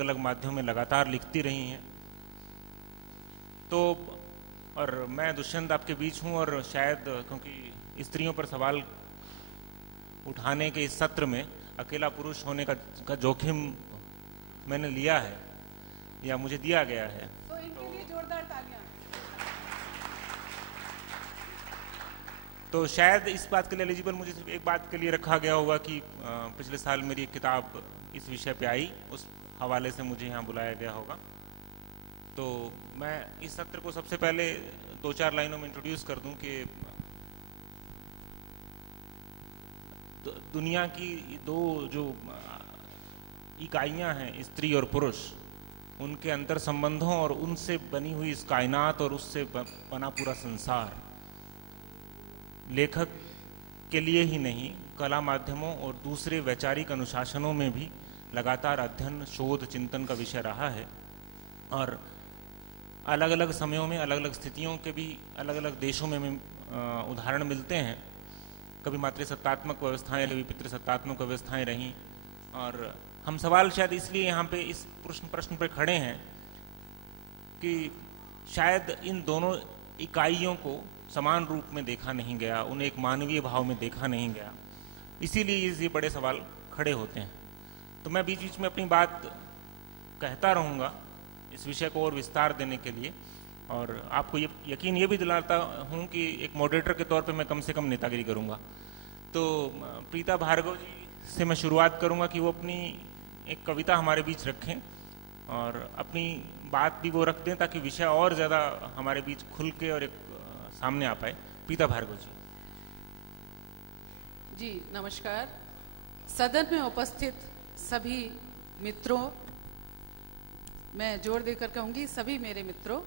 अलग माध्यमों में लगातार लिखती रही हैं। तो और मैं दुष्यंत आपके बीच हूं, और शायद क्योंकि स्त्रियों पर सवाल उठाने के इस सत्र में अकेला पुरुष होने का जोखिम मैंने लिया है या मुझे दिया गया है। तो इनके लिए जोरदार तालियां। तो शायद इस बात के लिए एलिजिबल मुझे सिर्फ एक बात के लिए रखा गया होगा कि पिछले साल मेरी एक किताब इस विषय पे आई, उस हवाले से मुझे यहाँ बुलाया गया होगा। तो मैं इस सत्र को सबसे पहले 2-4 लाइनों में इंट्रोड्यूस कर दूं कि दुनिया की दो जो इकाइयां हैं, स्त्री और पुरुष, उनके अंतर संबंधों और उनसे बनी हुई इस कायनात और उससे बना पूरा संसार लेखक के लिए ही नहीं, कला माध्यमों और दूसरे वैचारिक अनुशासनों में भी लगातार अध्ययन, शोध, चिंतन का विषय रहा है। और अलग अलग समयों में अलग अलग स्थितियों के भी अलग अलग देशों में उदाहरण मिलते हैं। कभी मातृसत्तात्मक व्यवस्थाएं, कभी पितृसत्तात्मक व्यवस्थाएं रहीं। और हम सवाल शायद इसलिए यहाँ पे इस प्रश्न पर खड़े हैं कि शायद इन दोनों इकाइयों को समान रूप में देखा नहीं गया, उन्हें एक मानवीय भाव में देखा नहीं गया, इसीलिए ये बड़े सवाल खड़े होते हैं। तो मैं बीच बीच में अपनी बात कहता रहूँगा इस विषय को और विस्तार देने के लिए, और आपको यकीन ये भी दिलाता हूँ कि एक मॉडरेटर के तौर पे मैं कम से कम नेतागिरी करूँगा। तो प्रीता भार्गव जी से मैं शुरुआत करूँगा कि वो अपनी एक कविता हमारे बीच रखें और अपनी बात भी वो रख दें ताकि विषय और ज़्यादा हमारे बीच खुल के और एक सामने आ पाए। प्रीता भार्गव जी। जी नमस्कार। सदन में उपस्थित सभी मित्रों, मैं जोर देकर कहूँगी सभी मेरे मित्रों,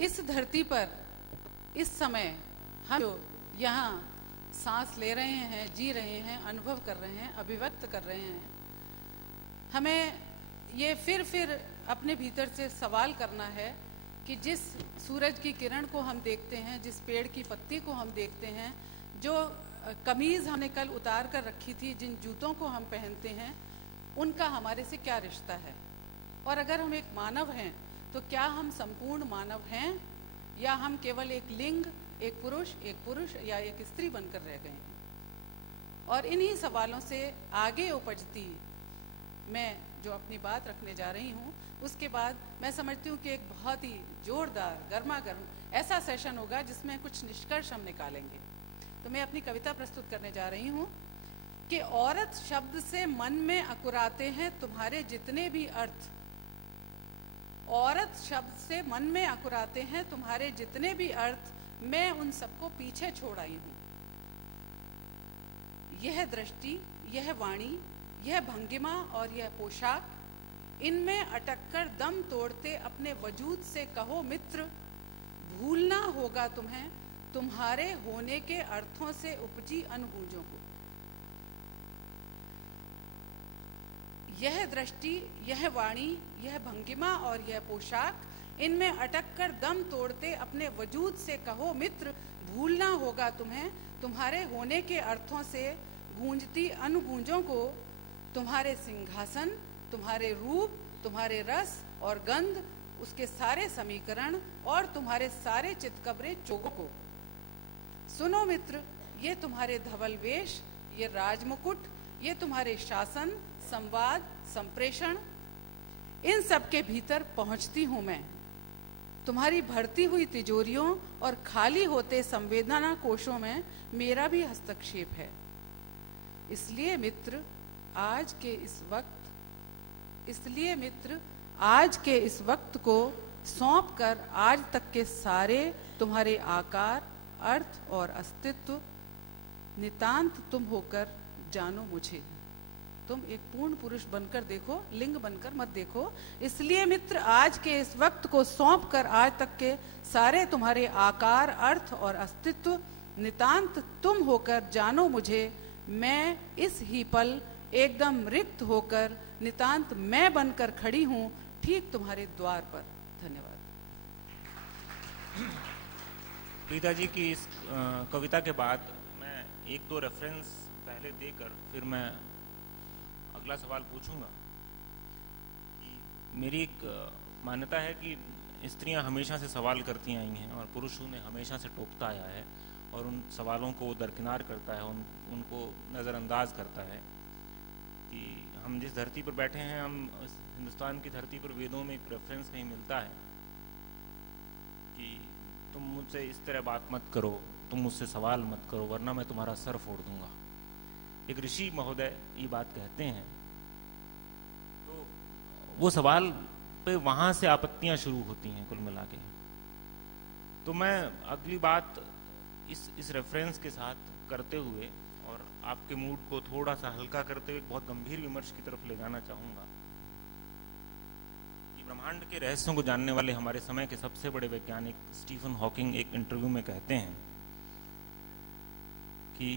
इस धरती पर इस समय हम जो यहाँ सांस ले रहे हैं, जी रहे हैं, अनुभव कर रहे हैं, अभिव्यक्त कर रहे हैं, हमें ये फिर अपने भीतर से सवाल करना है कि जिस सूरज की किरण को हम देखते हैं, जिस पेड़ की पत्ती को हम देखते हैं, जो कमीज़ हमने कल उतार कर रखी थी, जिन जूतों को हम पहनते हैं, उनका हमारे से क्या रिश्ता है। और अगर हम एक मानव हैं तो क्या हम संपूर्ण मानव हैं या हम केवल एक लिंग, एक पुरुष या एक स्त्री बनकर रह गए हैं। और इन्हीं सवालों से आगे उपजती मैं जो अपनी बात रखने जा रही हूँ, उसके बाद मैं समझती हूँ कि एक बहुत ही जोरदार गर्मा गर्म ऐसा सेशन होगा जिसमें कुछ निष्कर्ष हम निकालेंगे। तो मैं अपनी कविता प्रस्तुत करने जा रही हूँ कि औरत शब्द से मन में अकुराते हैं तुम्हारे जितने भी अर्थ। औरत शब्द से मन में अकुराते हैं तुम्हारे जितने भी अर्थ, मैं उन सबको पीछे छोड़ आई हूँ। यह दृष्टि, यह वाणी, यह भंगिमा और यह पोशाक, इनमें अटककर दम तोड़ते अपने वजूद से कहो मित्र, भूलना होगा तुम्हें तुम्हारे होने के अर्थों से उपजी अनगूंजों को। यह दृष्टि, यह वाणी, यह भंगिमा और यह पोशाक, इनमें अटककर दम तोड़ते अपने वजूद से कहो मित्र, भूलना होगा तुम्हें तुम्हारे होने के अर्थों से गूंजती अनुगूंजों को। तुम्हारे सिंहासन, तुम्हारे रूप, तुम्हारे रस और गंध, उसके सारे समीकरण और तुम्हारे सारे चितकबरे चोगों को। सुनो मित्र, ये तुम्हारे धवल वेश, ये राजमुकुट, ये तुम्हारे शासन, संवाद, संप्रेषण, इन सब के भीतर पहुंचती हूं मैं। तुम्हारी भरती हुई तिजोरियों और खाली होते संवेदना कोशों में मेरा भी हस्तक्षेप है। इसलिए मित्र आज के इस वक्त को सौंप कर आज तक के सारे तुम्हारे आकार, अर्थ और अस्तित्व नितांत तुम होकर जानो मुझे। तुम एक पूर्ण पुरुष बनकर देखो, लिंग बनकर मत देखो। इसलिए मित्र आज के इस वक्त को सौंप कर आज तक के सारे तुम्हारे आकार, अर्थ और अस्तित्व नितांत तुम होकर जानो मुझे। मैं इस ही पल एकदम रिक्त होकर नितांत मैं बनकर खड़ी हूँ ठीक तुम्हारे द्वार पर। धन्यवाद। प्रीता जी की इस कविता के बाद मैं 1-2 रेफरेंस पहले देकर फिर मैं अगला सवाल पूछूंगा। मेरी एक मान्यता है कि स्त्रियां हमेशा से सवाल करती आई हैं और पुरुष उन्हें हमेशा से टोकता आया है और उन सवालों को दरकिनार करता है, उनको नज़रअंदाज करता है कि हम जिस धरती पर बैठे हैं, हम हिंदुस्तान की धरती पर वेदों में एक रेफरेंस कहीं मिलता है कि तुम मुझसे इस तरह बात मत करो, तुम मुझसे सवाल मत करो वरना मैं तुम्हारा सर फोड़ दूंगा। एक ऋषि महोदय ये बात कहते हैं। तो वो सवाल पे वहाँ से आपत्तियाँ शुरू होती हैं कुल मिला के। तो मैं अगली बात इस रेफरेंस के साथ करते हुए और आपके मूड को थोड़ा सा हल्का करते हुए बहुत गंभीर विमर्श की तरफ ले जाना चाहूँगा कि ब्रह्मांड के रहस्यों को जानने वाले हमारे समय के सबसे बड़े वैज्ञानिक स्टीफन हॉकिंग एक इंटरव्यू में कहते हैं कि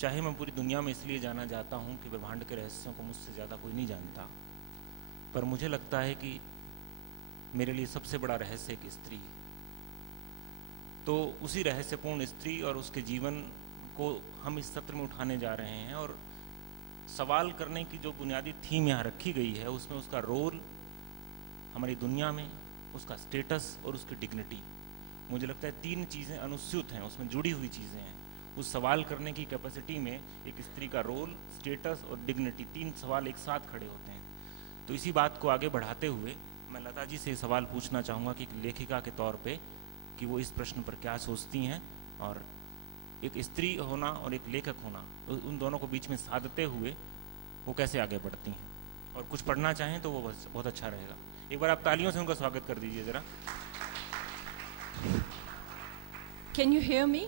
चाहे मैं पूरी दुनिया में इसलिए जाना जाता हूँ कि ब्रह्मांड के रहस्यों को मुझसे ज़्यादा कोई नहीं जानता, पर मुझे लगता है कि मेरे लिए सबसे बड़ा रहस्य एक स्त्री है। तो उसी रहस्यपूर्ण स्त्री और उसके जीवन को हम इस सत्र में उठाने जा रहे हैं और सवाल करने की जो बुनियादी थीम यहाँ रखी गई है उसमें उसका रोल हमारी दुनिया में, उसका स्टेटस और उसकी डिग्निटी, मुझे लगता है 3 चीज़ें अनुस्यूत हैं, उसमें जुड़ी हुई चीज़ें हैं। उस सवाल करने की कैपेसिटी में एक स्त्री का रोल, स्टेटस और डिग्निटी, 3 सवाल एक साथ खड़े होते हैं। तो इसी बात को आगे बढ़ाते हुए मैं लता जी से सवाल पूछना चाहूँगा कि एक लेखिका के तौर पे कि वो इस प्रश्न पर क्या सोचती हैं और एक स्त्री होना और एक लेखक होना, उन दोनों को बीच में साधते हुए वो कैसे आगे बढ़ती हैं। और कुछ पढ़ना चाहें तो वो बहुत अच्छा रहेगा। एक बार आप तालियों से उनका स्वागत कर दीजिए जरा। Can you hear me?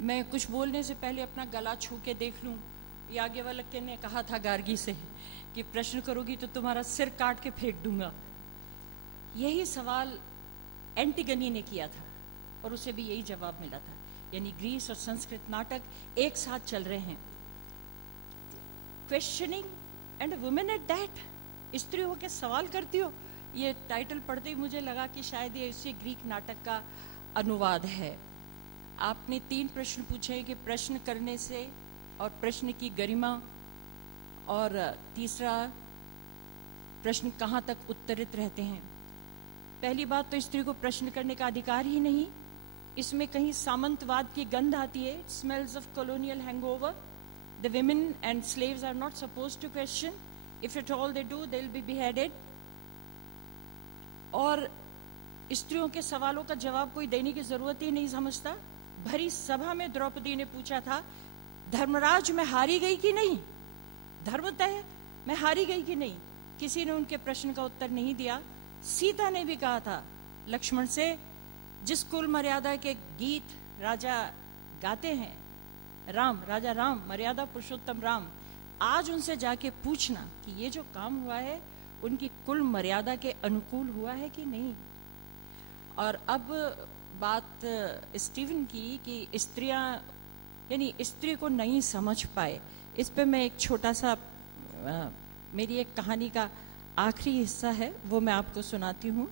मैं कुछ बोलने से पहले अपना गला छू के देख लूं। याज्ञवल्क्य ने कहा था गार्गी से कि प्रश्न करोगी तो तुम्हारा सिर काट के फेंक दूंगा। यही सवाल एंटिगनी ने किया था और उसे भी यही जवाब मिला था। यानी ग्रीस और संस्कृत नाटक एक साथ चल रहे हैं। Questioning and women at that, स्त्री होकर सवाल करती हो। ये टाइटल पढ़ते ही मुझे लगा कि शायद ये इसी ग्रीक नाटक का अनुवाद है। आपने 3 प्रश्न पूछे कि प्रश्न करने से और प्रश्न की गरिमा, और तीसरा प्रश्न कहाँ तक उत्तरित रहते हैं। पहली बात तो स्त्री को प्रश्न करने का अधिकार ही नहीं। इसमें कहीं सामंतवाद की गंध आती है। Smells of colonial hangover. The women and slaves are not supposed to question. If at all they do, they'll be beheaded. और स्त्रियों के सवालों का जवाब कोई देने की जरूरत ही नहीं समझता। भरी सभा में द्रौपदी ने पूछा था, धर्मराज मैं हारी गई कि नहीं? धर्म तय, मैं हारी गई कि नहीं? किसी ने उनके प्रश्न का उत्तर नहीं दिया। सीता ने भी कहा था लक्ष्मण से, जिस कुल मर्यादा के गीत राजा गाते हैं, राम, राजा राम, मर्यादा पुरुषोत्तम राम, आज उनसे जाके पूछना कि ये जो काम हुआ है उनकी कुल मर्यादा के अनुकूल हुआ है कि नहीं। और अब बात स्टीवन की कि स्त्रियां यानी स्त्री को नहीं समझ पाए, इस पे मैं एक छोटा सा मेरी एक कहानी का आखिरी हिस्सा है वो मैं आपको सुनाती हूँ।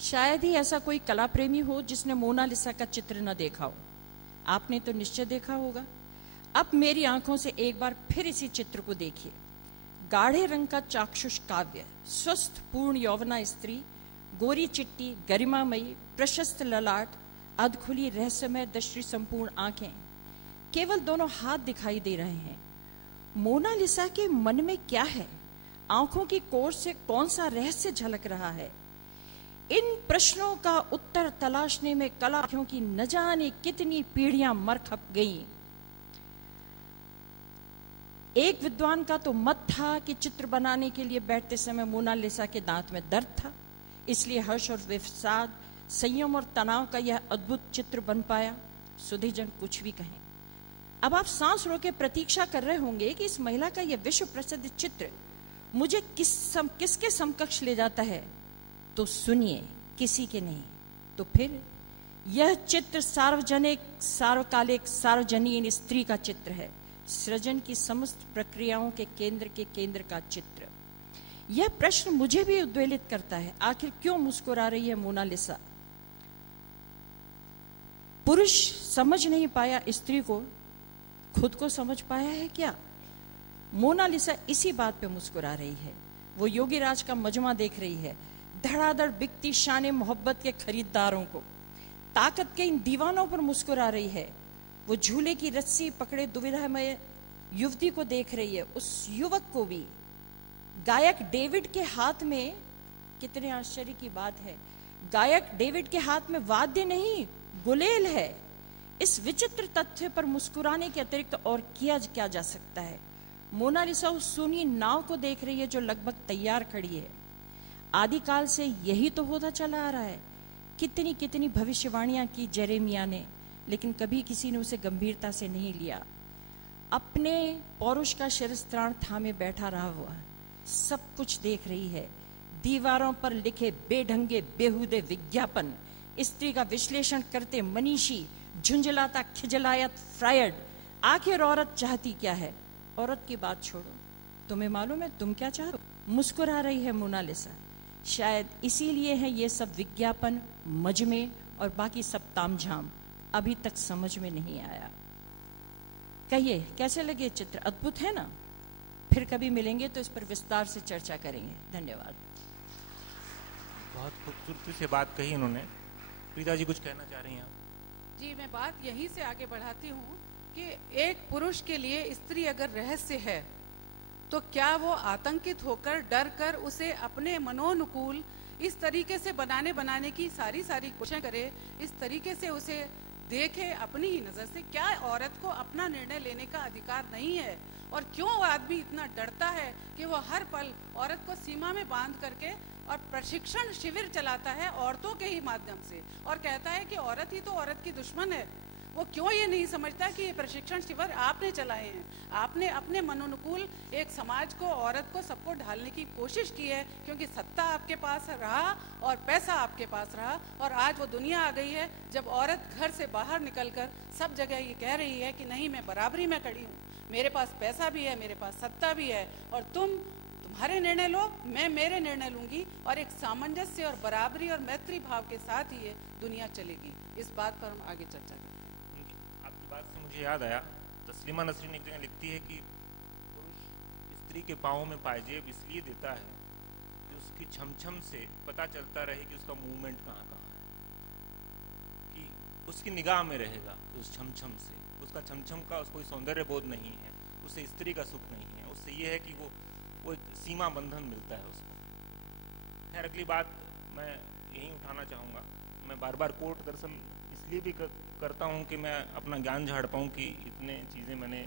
शायद ही ऐसा कोई कला प्रेमी हो जिसने मोनालिसा का चित्र न देखा हो। आपने तो निश्चय देखा होगा। अब मेरी आंखों से एक बार फिर इसी चित्र को देखिए। गाढ़े रंग का चाक्षुष काव्य, स्वस्थ पूर्ण यौवना स्त्री, गोरी चिट्टी, गरिमामयी, प्रशस्त ललाट, अधखुली रहस्यमय दृष्टि संपूर्ण आंखें, केवल दोनों हाथ दिखाई दे रहे हैं। मोनालिसा के मन में क्या है? आंखों की कोर से कौन सा रहस्य झलक रहा है? इन प्रश्नों का उत्तर तलाशने में कलाकारों की न जाने कितनी पीढ़ियां मर खप गईं। एक विद्वान का तो मत था कि चित्र बनाने के लिए बैठते समय मोनालिसा के दांत में दर्द था, इसलिए हर्ष और विषाद, संयम और तनाव का यह अद्भुत चित्र बन पाया। सुधीजन कुछ भी कहें। अब आप सांस रोके प्रतीक्षा कर रहे होंगे कि इस महिला का यह विश्व प्रसिद्ध चित्र मुझे किसके समकक्ष ले जाता है। तो सुनिए, किसी के नहीं। तो फिर यह चित्र सार्वजनिक, सार्वकालिक, सार्वजनीन स्त्री का चित्र है, सृजन की समस्त प्रक्रियाओं के केंद्र का चित्र। यह प्रश्न मुझे भी उद्वेलित करता है, आखिर क्यों मुस्कुरा रही है मोनालिसा? पुरुष समझ नहीं पाया स्त्री को खुद को समझ पाया है क्या? मोनालिसा इसी बात पे मुस्कुरा रही है। वो योगीराज का मजमा देख रही है, धड़ाधड़ बिकती शान मोहब्बत के खरीदारों को, ताकत के इन दीवानों पर मुस्कुरा रही है। वो झूले की रस्सी पकड़े दुविधामय युवती को देख रही है, उस युवक को भी। गायक डेविड के हाथ में, कितने आश्चर्य की बात है, गायक डेविड के हाथ में वाद्य नहीं, गुलेल है। इस विचित्र तथ्य पर मुस्कुराने के अतिरिक्त और किया क्या जा सकता है? मोनालिसा उस सोनी नाव को देख रही है जो लगभग तैयार खड़ी है। आदिकाल से यही तो होता चला आ रहा है। कितनी कितनी भविष्यवाणियां की जेरेमिया ने, लेकिन कभी किसी ने उसे गंभीरता से नहीं लिया। अपने पौरुष का शिरस्त्राण थामे बैठा रहा हुआ सब कुछ देख रही है। दीवारों पर लिखे बेढंगे बेहुदे विज्ञापन, स्त्री का विश्लेषण करते मनीषी, झुंझलाता खिजलायत फ्रायड। आखिर औरत चाहती क्या है? औरत की बात छोड़ो, तुम्हें मालूम है तुम क्या चाहते हो? मुस्कुरा रही है मोनालिसा। शायद इसीलिए है ये सब विज्ञापन, मजमे और बाकी सब तामझाम अभी तक समझ में नहीं आया। कहिए कैसे लगे चित्र? अद्भुत है ना? फिर कभी मिलेंगे तो इस पर विस्तार से चर्चा करेंगे। धन्यवाद। बहुत खूबसूरती से बात कही उन्होंने। प्रीता जी कुछ कहना चाह रही हैं? जी, मैं बात यहीं से आगे बढ़ाती हूँ कि एक पुरुष के लिए स्त्री अगर रहस्य है तो क्या वो आतंकित होकर, डर कर उसे अपने मनोनुकूल इस तरीके से बनाने की सारी कोशिशें करे, इस तरीके से उसे देखे अपनी ही नजर से? क्या औरत को अपना निर्णय लेने का अधिकार नहीं है? और क्यों आदमी इतना डरता है कि वो हर पल औरत को सीमा में बांध करके और प्रशिक्षण शिविर चलाता है औरतों के ही माध्यम से, और कहता है कि औरत ही तो औरत की दुश्मन है? वो क्यों ये नहीं समझता कि ये प्रशिक्षण शिविर आपने चलाए हैं, आपने अपने मनोनुकूल एक समाज को, औरत को, सबको ढालने की कोशिश की है, क्योंकि सत्ता आपके पास रहा और पैसा आपके पास रहा। और आज वो दुनिया आ गई है जब औरत घर से बाहर निकलकर सब जगह ये कह रही है कि नहीं, मैं बराबरी में खड़ी हूँ, मेरे पास पैसा भी है, मेरे पास सत्ता भी है, और तुम्हारे निर्णय लो, मैं मेरे निर्णय लूंगी, और एक सामंजस्य और बराबरी और मैत्री भाव के साथ ही ये दुनिया चलेगी। इस बात पर हम आगे चर्चा करेंगे। आपकी बात से मुझे याद आया, तस्लीमा नसरीन एक जगह लिखती है कि पुरुष स्त्री के पाँव में पायजेब इसलिए देता है कि उसकी छमछम से पता चलता रहे कि उसका मूवमेंट कहाँ कहाँ है, कि उसकी निगाह में रहेगा कि उस छमछम से, उसका छमछम का उसको कोई सौंदर्य बोध नहीं है, उससे स्त्री का सुख नहीं है, उससे ये है कि वो एक सीमा बंधन मिलता है उसको। खैर, अगली बात मैं यहीं उठाना चाहूँगा। मैं बार बार कोट दरअसल इसलिए भी करता हूँ कि मैं अपना ज्ञान झाड़ पाऊँ कि इतने चीज़ें मैंने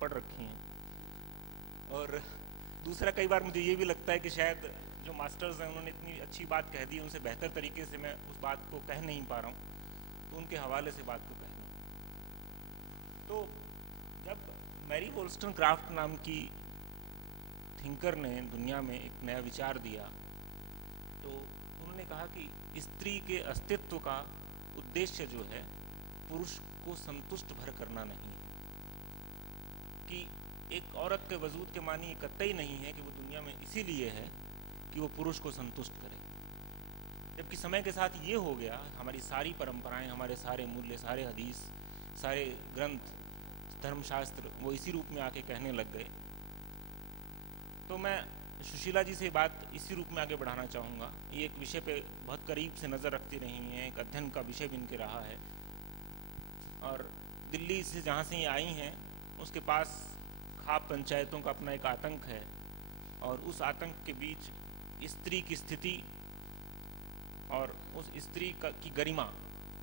पढ़ रखी हैं। और दूसरा, कई बार मुझे ये भी लगता है कि शायद जो मास्टर्स हैं उन्होंने इतनी अच्छी बात कह दी, उनसे बेहतर तरीके से मैं उस बात को कह नहीं पा रहा हूँ, तो उनके हवाले से बात को कह दूँ। तो जब मैरी वोllstonecraft नाम की थिंकर ने दुनिया में एक नया विचार दिया, तो उन्होंने कहा कि स्त्री के अस्तित्व का उद्देश्य जो है पुरुष को संतुष्ट भर करना नहीं है, कि एक औरत के वजूद के मानी कतई नहीं है कि वो दुनिया में इसीलिए है कि वो पुरुष को संतुष्ट करे। जबकि समय के साथ ये हो गया, हमारी सारी परंपराएं, हमारे सारे मूल्य, सारे हदीस, सारे ग्रंथ, धर्मशास्त्र वो इसी रूप में आके कहने लग गए। तो मैं सुशीला जी से बात इसी रूप में आगे बढ़ाना चाहूँगा। ये एक विषय पे बहुत करीब से नज़र रखती रही हैं, एक अध्ययन का विषय भी इनके रहा है, और दिल्ली से जहाँ से ये आई हैं उसके पास खाप पंचायतों का अपना एक आतंक है, और उस आतंक के बीच स्त्री की स्थिति और उस स्त्री की गरिमा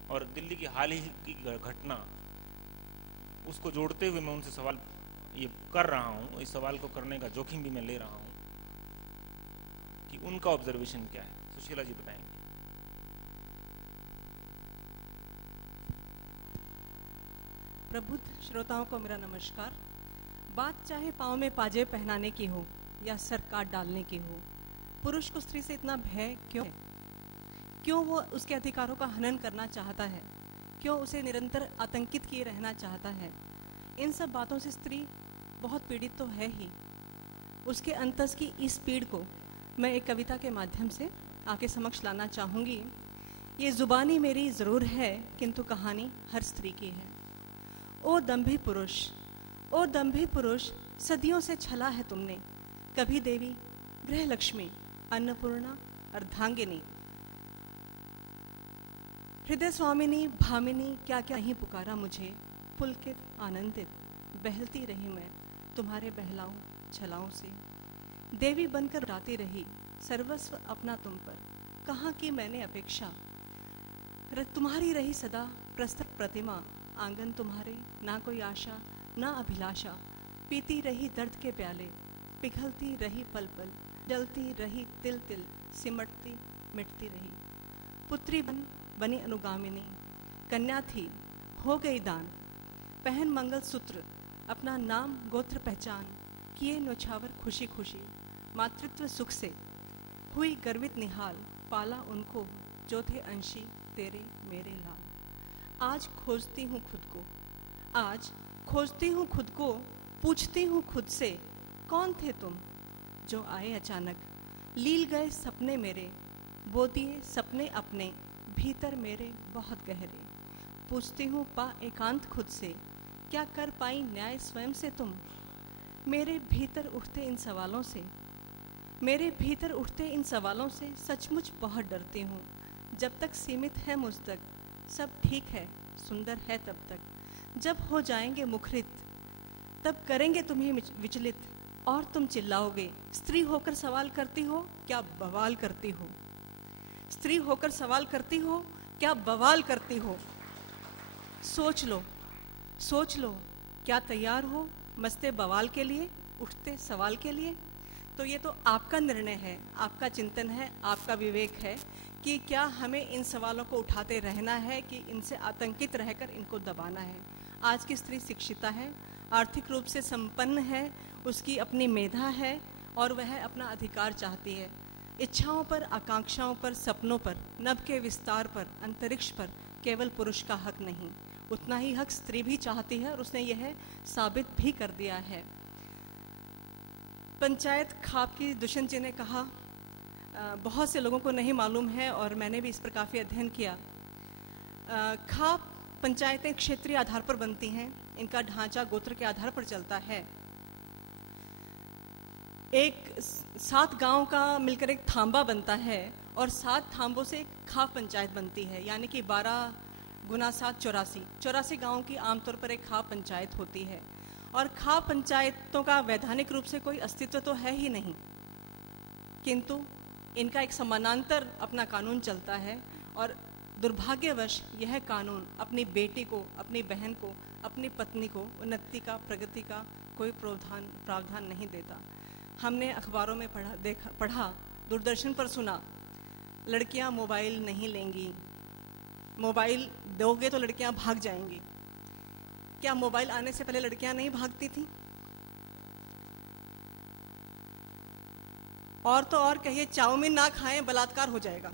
और दिल्ली की हाल ही की घटना, उसको जोड़ते हुए मैं उनसे सवाल ये कर रहा हूँ। इस सवाल को करने का जोखिम भी मैं ले रहा हूँ कि उनका ऑब्जर्वेशन क्या है। सुशीला जी बताएंगे। प्रबुद्ध श्रोताओं को मेरा नमस्कार। बात चाहे पाँव में पाजेब पहनाने की हो या सर काट डालने की हो, पुरुष को स्त्री से इतना भय क्यों है? क्यों वो उसके अधिकारों का हनन करना चाहता है? क्यों उसे निरंतर आतंकित किए रहना चाहता है? इन सब बातों से स्त्री बहुत पीड़ित तो है ही। उसके अंतस की इस पीड़ को मैं एक कविता के माध्यम से आपके समक्ष लाना चाहूँगी। ये ज़ुबानी मेरी ज़रूर है, किंतु कहानी हर स्त्री की है। ओ दंभी पुरुष, ओ दंभी पुरुष, सदियों से छला है तुमने। कभी देवी गृह लक्ष्मी, अन्नपूर्णा, अर्धांगिनी, हृदय स्वामिनी, भामिनी, क्या क्या नहीं पुकारा मुझे। पुलकित आनंदित बहलती रही मैं तुम्हारे बहलाओं छलाओं से। देवी बनकर उड़ाती रही सर्वस्व अपना तुम पर, कहाँ की मैंने अपेक्षा। तुम्हारी रही सदा प्रस्तुत प्रतिमा, आंगन तुम्हारे ना कोई आशा ना अभिलाषा। पीती रही दर्द के प्याले, पिघलती रही पल पल, जलती रही तिल तिल, सिमटती मिटती रही। पुत्री बनी अनुगामिनी, कन्या थी हो गई दान। पहन मंगल सूत्र, अपना नाम गोत्र पहचान। किए न्योछावर खुशी खुशी, मातृत्व सुख से हुई गर्वित निहाल। पाला उनको जो थे अंशी तेरे मेरे लाल। आज खोजती हूँ खुद को, आज खोजती हूँ खुद को, पूछती हूँ खुद से कौन थे तुम जो आए अचानक। लील गए सपने मेरे, बो दिए सपने अपने, भीतर मेरे बहुत गहरे। पूछती हूँ पा एकांत खुद से, क्या कर पाई न्याय स्वयं से तुम। मेरे भीतर उठते इन सवालों से, मेरे भीतर उठते इन सवालों से सचमुच बहुत डरती हूँ। जब तक सीमित है मुझ तक सब ठीक है, सुंदर है तब तक। जब हो जाएंगे मुखरित तब करेंगे तुम्हें विचलित, और तुम चिल्लाओगे स्त्री होकर सवाल करती हो क्या बवाल करती हो। स्त्री होकर सवाल करती हो क्या बवाल करती हो। सोच लो, सोच लो, क्या तैयार हो मस्ते बवाल के लिए, उठते सवाल के लिए। तो ये तो आपका निर्णय है, आपका चिंतन है, आपका विवेक है कि क्या हमें इन सवालों को उठाते रहना है कि इनसे आतंकित रहकर इनको दबाना है। आज की स्त्री शिक्षिता है, आर्थिक रूप से संपन्न है, उसकी अपनी मेधा है और वह अपना अधिकार चाहती है। इच्छाओं पर, आकांक्षाओं पर, सपनों पर, नभ के विस्तार पर, अंतरिक्ष पर केवल पुरुष का हक नहीं, उतना ही हक स्त्री भी चाहती है और उसने यह साबित भी कर दिया है। पंचायत खाप की दुष्यंत जी ने कहा, बहुत से लोगों को नहीं मालूम है और मैंने भी इस पर काफ़ी अध्ययन किया। खाप पंचायतें क्षेत्रीय आधार पर बनती हैं, इनका ढांचा गोत्र के आधार पर चलता है। एक 7 गांव का मिलकर एक थांबा बनता है और 7 थांबों से एक खाप पंचायत बनती है, यानी कि 12 गुना 7 84 गाँव की आमतौर पर एक खाप पंचायत होती है। और खाप पंचायतों का वैधानिक रूप से कोई अस्तित्व तो है ही नहीं, किंतु इनका एक समानांतर अपना कानून चलता है। और दुर्भाग्यवश यह कानून अपनी बेटी को, अपनी बहन को, अपनी पत्नी को उन्नति का, प्रगति का कोई प्रावधान नहीं देता। हमने अखबारों में पढ़ा, दूरदर्शन पर सुना, लड़कियां मोबाइल नहीं लेंगी, मोबाइल दोगे तो लड़कियां भाग जाएंगी। क्या मोबाइल आने से पहले लड़कियां नहीं भागती थी? और तो और कहिए चाउमीन ना खाएं बलात्कार हो जाएगा।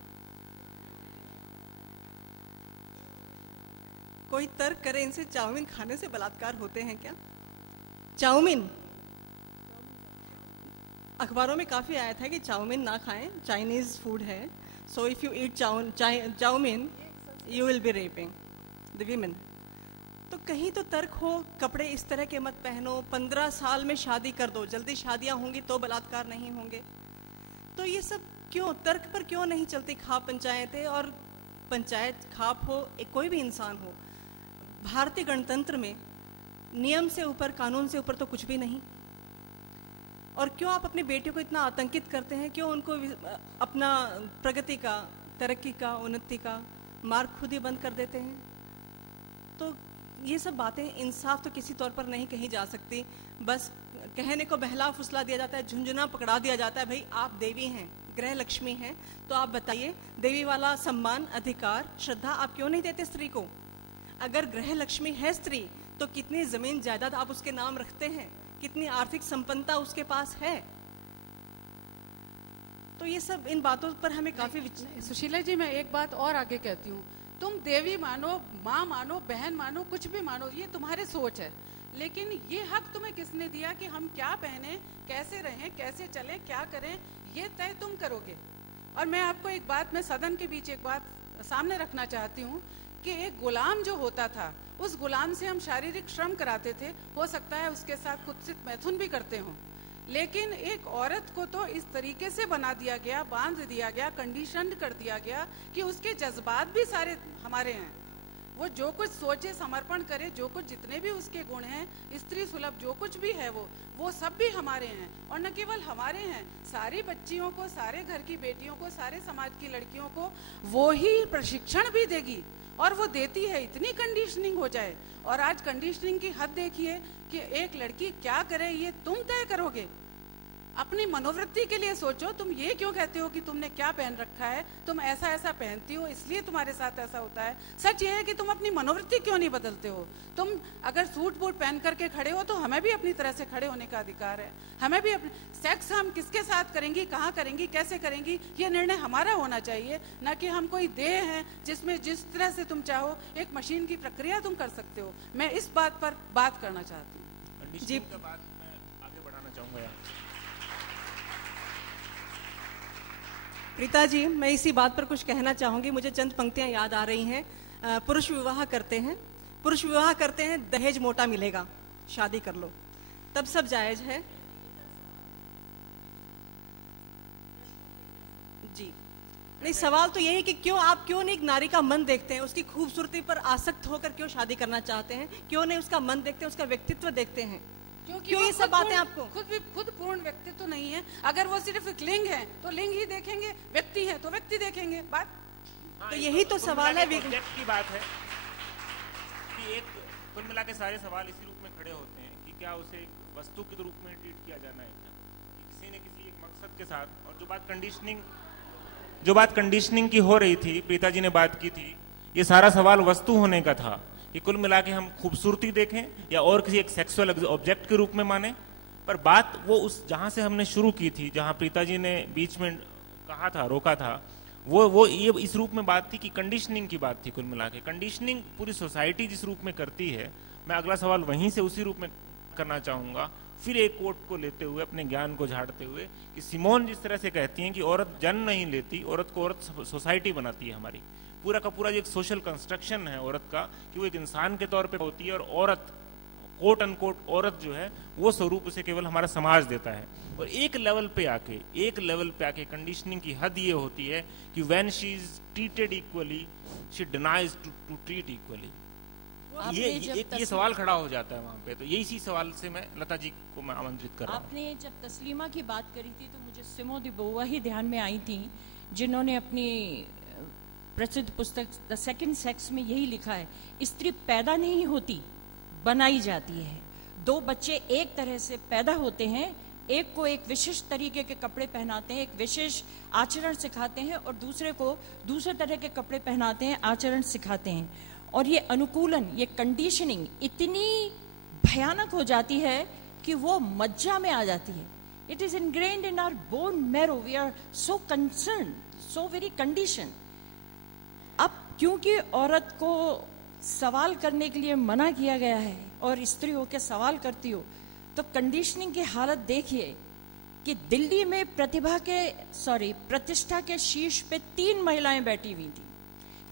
कोई तर्क करे इनसे, चाउमीन खाने से बलात्कार होते हैं क्या? चाउमीन अखबारों में काफी आया था कि चाउमीन ना खाएं, चाइनीज फूड है, so if you eat chow mein you will be raping the women. तो कहीं तो तर्क हो, कपड़े इस तरह के मत पहनो, 15 साल में शादी कर दो, जल्दी शादियां होंगी तो बलात्कार नहीं होंगे। तो ये सब क्यों, तर्क पर क्यों नहीं चलती खाप पंचायतें? और पंचायत खाप हो, कोई भी इंसान हो, भारतीय गणतंत्र में नियम से ऊपर, कानून से ऊपर तो कुछ भी नहीं। और क्यों आप अपनी बेटियों को इतना आतंकित करते हैं? क्यों उनको अपना प्रगति का, तरक्की का, उन्नति का मार्ग खुद ही बंद कर देते हैं? तो ये सब बातें इंसाफ तो किसी तौर पर नहीं कही जा सकती। बस कहने को बहला फुसला दिया जाता है, झुंझुना पकड़ा दिया जाता है। भाई आप देवी हैं, गृह लक्ष्मी हैं, तो आप बताइए देवी वाला सम्मान, अधिकार, श्रद्धा आप क्यों नहीं देते स्त्री को? अगर गृह लक्ष्मी है स्त्री तो कितनी जमीन जायदाद आप उसके नाम रखते हैं, कितनी आर्थिक संपन्नता उसके पास है। तो ये सब, इन बातों पर हमें काफी सुशीला जी, मैं एक बात और आगे कहती हूँ, तुम देवी मानो, माँ मानो, बहन मानो, कुछ भी मानो, ये तुम्हारी सोच है, लेकिन ये हक तुम्हें किसने दिया कि हम क्या पहने, कैसे रहें, कैसे चलें, क्या करें, ये तय तुम करोगे। और मैं आपको एक बात, मैं सदन के बीच एक बात सामने रखना चाहती हूँ कि एक गुलाम जो होता था उस गुलाम से हम शारीरिक श्रम कराते थे, हो सकता है उसके साथ कुत्सित मैथुन भी करते हों, लेकिन एक औरत को तो इस तरीके से बना दिया गया, बांध दिया गया, कंडीशन कर दिया गया कि उसके जज्बात भी सारे हमारे हैं। वो जो कुछ सोचे, समर्पण करे, जो कुछ जितने भी उसके गुण हैं, स्त्री सुलभ जो कुछ भी है वो सब भी हमारे हैं। और न केवल हमारे हैं, सारी बच्चियों को, सारे घर की बेटियों को, सारे समाज की लड़कियों को वो ही प्रशिक्षण भी देगी, और वो देती है। इतनी कंडीशनिंग हो जाए, और आज कंडीशनिंग की हद देखिए कि एक लड़की क्या करे ये तुम तय करोगे। अपनी मनोवृत्ति के लिए सोचो, तुम ये क्यों कहते हो कि तुमने क्या पहन रखा है, तुम ऐसा ऐसा पहनती हो इसलिए तुम्हारे साथ ऐसा होता है। सच ये है कि तुम अपनी मनोवृत्ति क्यों नहीं बदलते हो। तुम अगर सूट बूट पहन करके खड़े हो तो हमें भी अपनी तरह से खड़े होने का अधिकार है। हमें भी अपने सेक्स हम किसके साथ करेंगी, कहाँ करेंगी, कैसे करेंगी, ये निर्णय हमारा होना चाहिए, न कि हम कोई देह हैं जिसमें जिस तरह से तुम चाहो एक मशीन की प्रक्रिया तुम कर सकते हो। मैं इस बात पर बात करना चाहती हूँ। जी, बात मैं आगे बढ़ाना चाहूँगा। प्रीता जी, मैं इसी बात पर कुछ कहना चाहूंगी। मुझे चंद पंक्तियां याद आ रही हैं। पुरुष विवाह करते हैं, पुरुष विवाह करते हैं, दहेज मोटा मिलेगा, शादी कर लो, तब सब जायज है। जी नहीं, सवाल तो यही कि आप क्यों नहीं एक नारी का मन देखते हैं, उसकी खूबसूरती पर आसक्त होकर क्यों शादी करना चाहते हैं, क्यों नहीं उसका मन देखते हैं, उसका व्यक्तित्व देखते हैं, क्यों ये सब बातें आपको खुद पूर्ण व्यक्तित्व तो नहीं है। अगर वो सिर्फ एक लिंग है तो लिंग ही देखेंगे, व्यक्ति है तो व्यक्ति देखेंगे। बात तो यही तो सवाल है। ऑब्जेक्ट की बात है कि एक कुल मिला के सारे सवाल इसी रूप में खड़े होते हैं कि क्या उसे एक वस्तु के रूप में ट्रीट किया जाना है क्या, कि किसी न किसी एक मकसद के साथ। और जो बात कंडीशनिंग की हो रही थी, प्रीता जी ने बात की थी, ये सारा सवाल वस्तु होने का था कि कुल मिला के हम खूबसूरती देखें या और किसी एक सेक्सुअल ऑब्जेक्ट के रूप में माने। पर बात वो उस जहां से हमने शुरू की थी, जहां प्रीता जी ने बीच में कहा था, रोका था, वो ये इस रूप में बात थी कि कंडीशनिंग की बात थी। कुल मिला के कंडीशनिंग पूरी सोसाइटी जिस रूप में करती है, मैं अगला सवाल वहीं से उसी रूप में करना चाहूंगा, फिर एक कोट को लेते हुए, अपने ज्ञान को झाड़ते हुए, कि सिमोन जिस तरह से कहती हैं कि औरत जन्म नहीं लेती, औरत को औरत सोसाइटी बनाती है। हमारी पूरा का पूरा जो एक सोशल कंस्ट्रक्शन है औरत का, कि वो एक इंसान के तौर पे होती है, और औरत कोट अनकोट औरत जो है वो स्वरूप उसे केवल हमारा समाज देता है। और एक लेवल पे आके कंडीशनिंग की हद ये होती है कि when she is treated equally she denies to treat equally. ये सवाल खड़ा हो जाता है वहां पे। तो यही सवाल से मैं लता जी को मैं आमंत्रित कर रहा हूं। आपने जब तस्लीमा की बात करी थी तो मुझे सिमोन द बोवा ही ध्यान में आई थी, जिन्होंने अपनी प्रसिद्ध पुस्तक द सेकंड सेक्स में यही लिखा है, स्त्री पैदा नहीं होती, बनाई जाती है। दो बच्चे एक तरह से पैदा होते हैं, एक को एक विशिष्ट तरीके के कपड़े पहनाते हैं, एक विशेष आचरण सिखाते हैं, और दूसरे को दूसरे तरह के कपड़े पहनाते हैं, आचरण सिखाते हैं। और ये अनुकूलन, ये कंडीशनिंग इतनी भयानक हो जाती है कि वो मज्जा में आ जाती है। It is ingrained in our bone marrow, we are so concern, so very condition. अब क्योंकि औरत को सवाल करने के लिए मना किया गया है और स्त्री होकर सवाल करती हो, तो कंडीशनिंग की हालत देखिए कि दिल्ली में प्रतिष्ठा के शीर्ष पे 3 महिलाएं बैठी हुई थी।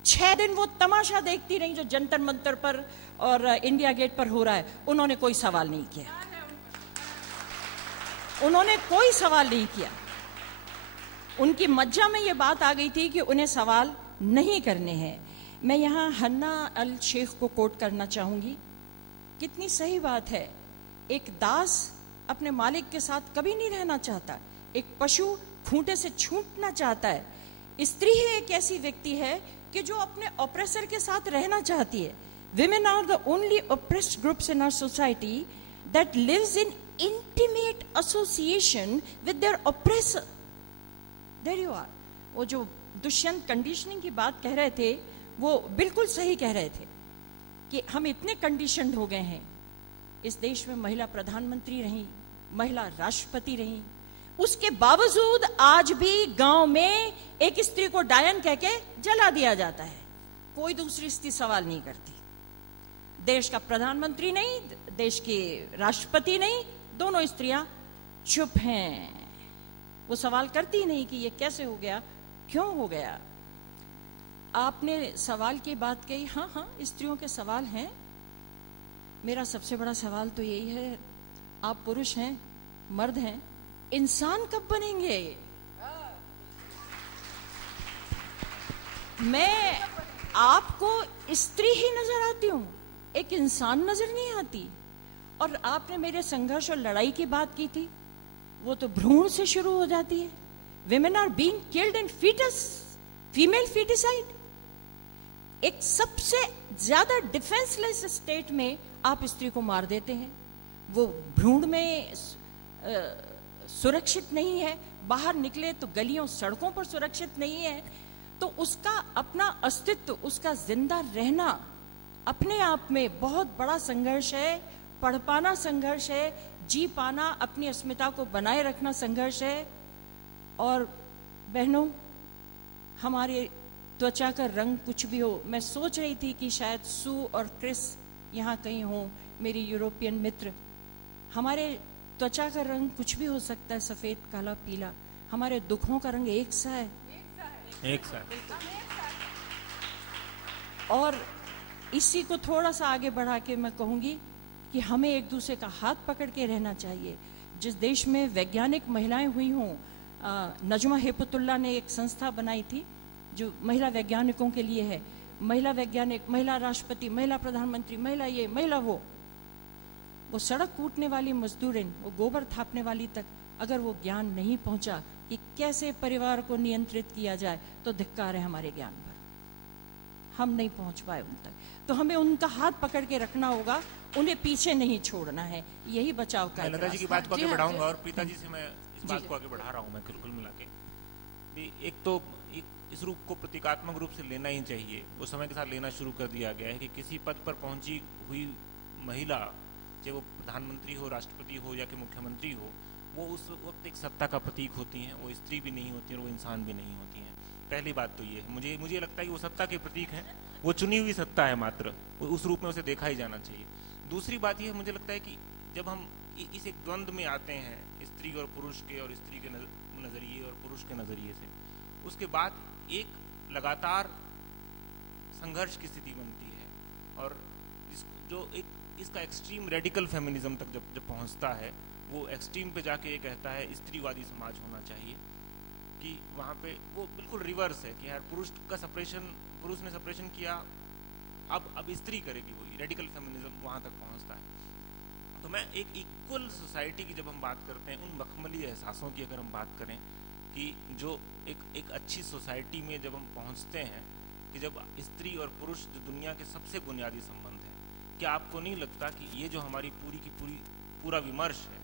6 दिन वो तमाशा देखती रही जो जंतर मंतर पर और इंडिया गेट पर हो रहा है। उन्होंने कोई सवाल नहीं किया, उन्होंने कोई सवाल नहीं किया। उनकी मज्जा में ये बात आ गई थी कि उन्हें सवाल नहीं करने हैं। मैं यहाँ हन्ना अल शेख को कोट करना चाहूंगी। कितनी सही बात है। एक दास अपने मालिक के साथ कभी नहीं रहना चाहता, एक पशु खूंटे से छूटना चाहता है। स्त्री ही एक ऐसी व्यक्ति है कि जो अपने ऑपरेसर के साथ रहना चाहती है। Women are the only oppressed groups in our society that lives in intimate association with their oppressor. There you are. वो जो दुष्यंत कंडीशनिंग की बात कह रहे थे, वो बिल्कुल सही कह रहे थे कि हम इतने कंडीशनड हो गए हैं। इस देश में महिला प्रधानमंत्री रही, महिला राष्ट्रपति रही, उसके बावजूद आज भी गांव में एक स्त्री को डायन कह के जला दिया जाता है। कोई दूसरी स्त्री सवाल नहीं करती। देश का प्रधानमंत्री नहीं, देश के राष्ट्रपति नहीं, दोनों स्त्रियां चुप हैं। वो सवाल करती नहीं कि ये कैसे हो गया, क्यों हो गया। आपने सवाल की बात कही, हाँ, स्त्रियों के सवाल हैं, मेरा सबसे बड़ा सवाल तो यही है, आप पुरुष हैं, मर्द हैं, इंसान कब बनेंगे? मैं आपको स्त्री ही नजर आती हूँ, एक इंसान नजर नहीं आती। और आपने मेरे संघर्ष और लड़ाई की बात की थी, वो तो भ्रूण से शुरू हो जाती है। Women are being killed in foetus, female foeticide. एक सबसे ज्यादा डिफेंसलेस स्टेट में आप स्त्री को मार देते हैं। वो भ्रूण में सुरक्षित नहीं है, बाहर निकले तो गलियों सड़कों पर सुरक्षित नहीं है। तो उसका अपना अस्तित्व, उसका जिंदा रहना अपने आप में बहुत बड़ा संघर्ष है। पढ़ पाना संघर्ष है, जी पाना, अपनी अस्मिता को बनाए रखना संघर्ष है। और बहनों, हमारे त्वचा का रंग कुछ भी हो, मैं सोच रही थी कि शायद सू और क्रिस यहाँ कहीं हो, मेरी यूरोपियन मित्र। हमारे त्वचा का रंग कुछ भी हो सकता है, सफेद, काला, पीला। हमारे दुखों का रंग एक सा है, एक साथ। और इसी को थोड़ा सा आगे बढ़ा के मैं कहूंगी कि हमें एक दूसरे का हाथ पकड़ के रहना चाहिए। जिस देश में वैज्ञानिक महिलाएं हुई हों, नजमा हेपतुल्ला ने एक संस्था बनाई थी जो महिला वैज्ञानिकों के लिए है। महिला वैज्ञानिक, महिला राष्ट्रपति, महिला प्रधानमंत्री, महिला ये, महिला वो सड़क कूटने वाली मजदूरिन, वो गोबर थापने वाली तक अगर वो ज्ञान नहीं पहुंचा कि कैसे परिवार को नियंत्रित किया जाए, तो धिक्कार है हमारे ज्ञान पर। हम नहीं पहुंच पाए उन तक, तो हमें उनका हाथ पकड़ के रखना होगा, उन्हें पीछे नहीं छोड़ना है। यही बचाव का लता जी की बात को आगे बढ़ाऊंगा और प्रीता जी से मैं इस बात जी। को आगे बढ़ा रहा हूँ मैं कुल मिला के। एक तो इस रूप को प्रतीकात्मक रूप से लेना ही चाहिए, वो समय के साथ लेना शुरू कर दिया गया है कि किसी पद पर पहुंची हुई महिला, चाहे वो प्रधानमंत्री हो, राष्ट्रपति हो या कि मुख्यमंत्री हो, वो उस वक्त एक सत्ता का प्रतीक होती हैं। वो स्त्री भी नहीं होती और वो इंसान भी नहीं होती हैं। पहली बात तो ये है, मुझे लगता है कि वो सत्ता के प्रतीक हैं, वो चुनी हुई सत्ता है मात्र, उस रूप में उसे देखा ही जाना चाहिए। दूसरी बात ये मुझे लगता है कि जब हम इस एक द्वंद्व में आते हैं, स्त्री और पुरुष के, और स्त्री के नजरिए और पुरुष के नजरिए से, उसके बाद एक लगातार संघर्ष की स्थिति बनती है। और जो एक इसका एक्सट्रीम रेडिकल फेमिनिज्म तक जब पहुंचता है, वो एक्सट्रीम पे जाके ये कहता है स्त्रीवादी समाज होना चाहिए, कि वहाँ पे वो बिल्कुल रिवर्स है कि यार पुरुष ने सेपरेशन किया, अब स्त्री करेगी। वही रेडिकल फेमिनिज्म वहाँ तक पहुँचता है। तो मैं एक इक्वल सोसाइटी की जब हम बात करते हैं, उन मखमली एहसासों की अगर हम बात करें, कि जो एक अच्छी सोसाइटी में जब हम पहुँचते हैं, कि जब स्त्री और पुरुष जो दुनिया के सबसे बुनियादी संबंध हैं, क्या आपको नहीं लगता कि ये जो हमारी पूरा विमर्श है,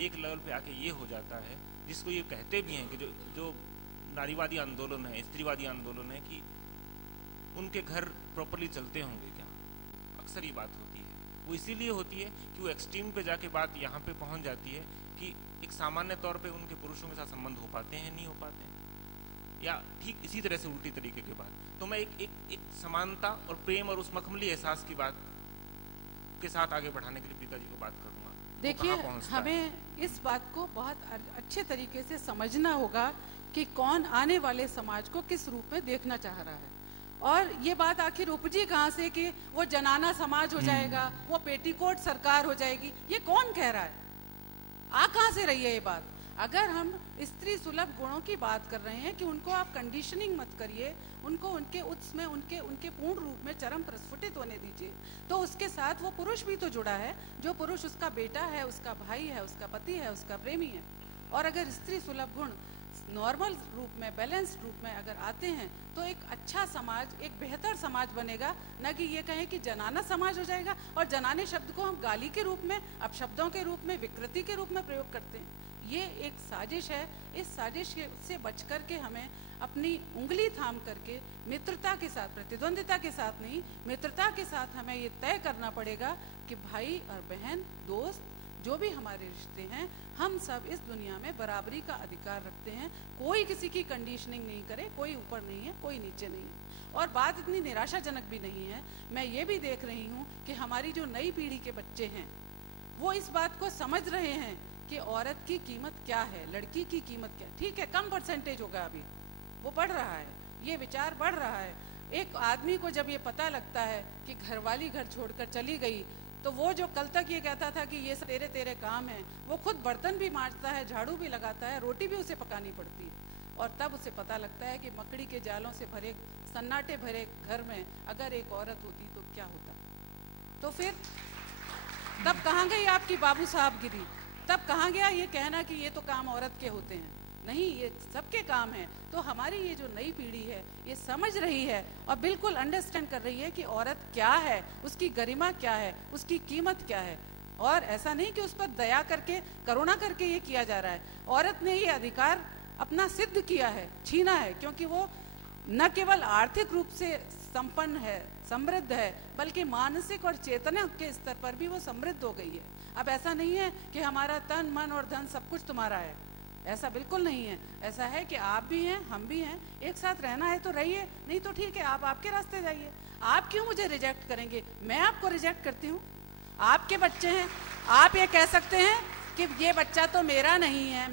एक लेवल पे आके ये हो जाता है, जिसको ये कहते भी हैं कि जो नारीवादी आंदोलन है, स्त्रीवादी आंदोलन है, कि उनके घर प्रॉपरली चलते होंगे क्या? अक्सर ये बात होती है। वो इसीलिए होती है कि वो एक्सट्रीम पे जाके बात यहाँ पे पहुँच जाती है कि एक सामान्य तौर पे उनके पुरुषों के साथ संबंध हो पाते हैं, नहीं हो पाते हैं, या ठीक इसी तरह से उल्टी तरीके के बात। तो मैं एक समानता और प्रेम और उस मखमली एहसास की बात के साथ आगे बढ़ाने के लिए प्रीता जी को बात करूंगा। देखिए, हमें इस बात को बहुत अच्छे तरीके से समझना होगा कि कौन आने वाले समाज को किस रूप में देखना चाह रहा है। और ये बात आखिर उपजी कहाँ से कि वो जनाना समाज हो जाएगा, वो पेटीकोट सरकार हो जाएगी, ये कौन कह रहा है? आ कहाँ से रही है ये बात? अगर हम स्त्री सुलभ गुणों की बात कर रहे हैं कि उनको आप कंडीशनिंग मत करिए, उनको उनके पूर्ण रूप में चरम प्रस्फुटित होने दीजिए, तो उसके साथ वो पुरुष भी तो जुड़ा है, जो पुरुष उसका बेटा है, उसका भाई है, उसका पति है, उसका प्रेमी है। और अगर स्त्री सुलभ गुण नॉर्मल रूप में, बैलेंस्ड रूप में अगर आते हैं, तो एक अच्छा समाज, एक बेहतर समाज बनेगा। न कि ये कहें कि जनाना समाज हो जाएगा। और जनाने शब्द को हम गाली के रूप में, अपशब्दों के रूप में, विकृति के रूप में प्रयोग करते हैं। ये एक साजिश है। इस साजिश से बच कर के हमें अपनी उंगली थाम करके मित्रता के साथ, प्रतिद्वंदिता के साथ नहीं, मित्रता के साथ हमें ये तय करना पड़ेगा कि भाई और बहन, दोस्त, जो भी हमारे रिश्ते हैं, हम सब इस दुनिया में बराबरी का अधिकार रखते हैं। कोई किसी की कंडीशनिंग नहीं करे, कोई ऊपर नहीं है, कोई नीचे नहीं है। और बात इतनी निराशाजनक भी नहीं है। मैं ये भी देख रही हूँ कि हमारी जो नई पीढ़ी के बच्चे हैं, वो इस बात को समझ रहे हैं कि औरत की कीमत क्या है, लड़की की कीमत क्या है। ठीक है, कम परसेंटेज होगा अभी, वो बढ़ रहा है, ये विचार बढ़ रहा है। एक आदमी को जब ये पता लगता है कि घरवाली घर छोड़कर चली गई, तो वो जो कल तक ये कहता था कि ये तेरे तेरे काम है, वो खुद बर्तन भी मांजता है, झाड़ू भी लगाता है, रोटी भी उसे पकानी पड़ती है, और तब उसे पता लगता है कि मकड़ी के जालों से भरे, सन्नाटे भरे घर में अगर एक औरत होती तो क्या होता। तो फिर तब कहाँ गई आपकी बाबू साहब गिरी, तब कहाँ गया ये कहना कि ये तो काम औरत के होते हैं। नहीं, ये सबके काम है। तो हमारी ये जो नई पीढ़ी है ये समझ रही है और बिल्कुल अंडरस्टैंड कर रही है कि औरत क्या है, उसकी गरिमा क्या है, उसकी कीमत क्या है। और ऐसा नहीं कि उस पर दया करके, करुणा करके ये किया जा रहा है। औरत ने ये अधिकार अपना सिद्ध किया है, छीना है, क्योंकि वो न केवल आर्थिक रूप से संपन्न है, समृद्ध है, बल्कि मानसिक और चेतना के स्तर पर भी वो समृद्ध हो गई है। अब ऐसा नहीं है कि हमारा तन मन और धन सब कुछ तुम्हारा है, ऐसा बिल्कुल नहीं है। ऐसा है कि आप भी हैं, हम भी हैं, एक साथ रहना है तो रहिए, नहीं तो ठीक है, आप आपके रास्ते जाइए। आप क्यों मुझे रिजेक्ट करेंगे? मैं आपको रिजेक्ट करती हूँ? आपके बच्चे हैं, आप ये कह सकते हैं कि ये बच्चा तो मेरा नहीं है,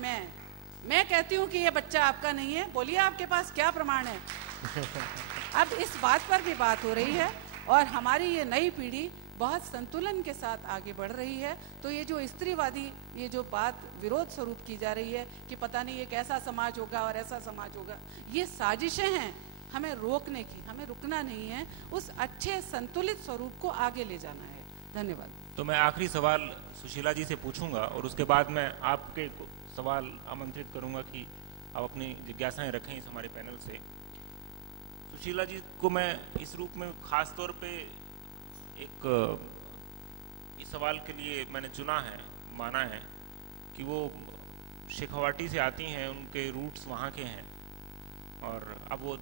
मैं कहती हूँ कि ये बच्चा आपका नहीं है। बोलिए आपके पास क्या प्रमाण है? अब इस बात पर भी बात हो रही है और हमारी ये नई पीढ़ी बहुत संतुलन के साथ आगे बढ़ रही है। तो ये जो स्त्रीवादी, ये जो बात विरोध स्वरूप की जा रही है कि पता नहीं ये कैसा समाज होगा और ऐसा समाज होगा, ये साजिशें हैं हमें रोकने की। हमें रुकना नहीं है, उस अच्छे संतुलित स्वरूप को आगे ले जाना है। धन्यवाद। तो मैं आखिरी सवाल सुशीला जी से पूछूंगा और उसके बाद मैं आपके सवाल आमंत्रित करूंगा कि आप अपनी जिज्ञासाएं रखें इस हमारे पैनल से। सुशीला जी को मैं इस रूप में खास तौर पे इस सवाल के लिए मैंने चुना है, माना है कि वो शेखावाटी से आती हैं, उनके रूट्स वहाँ के हैं और अब वो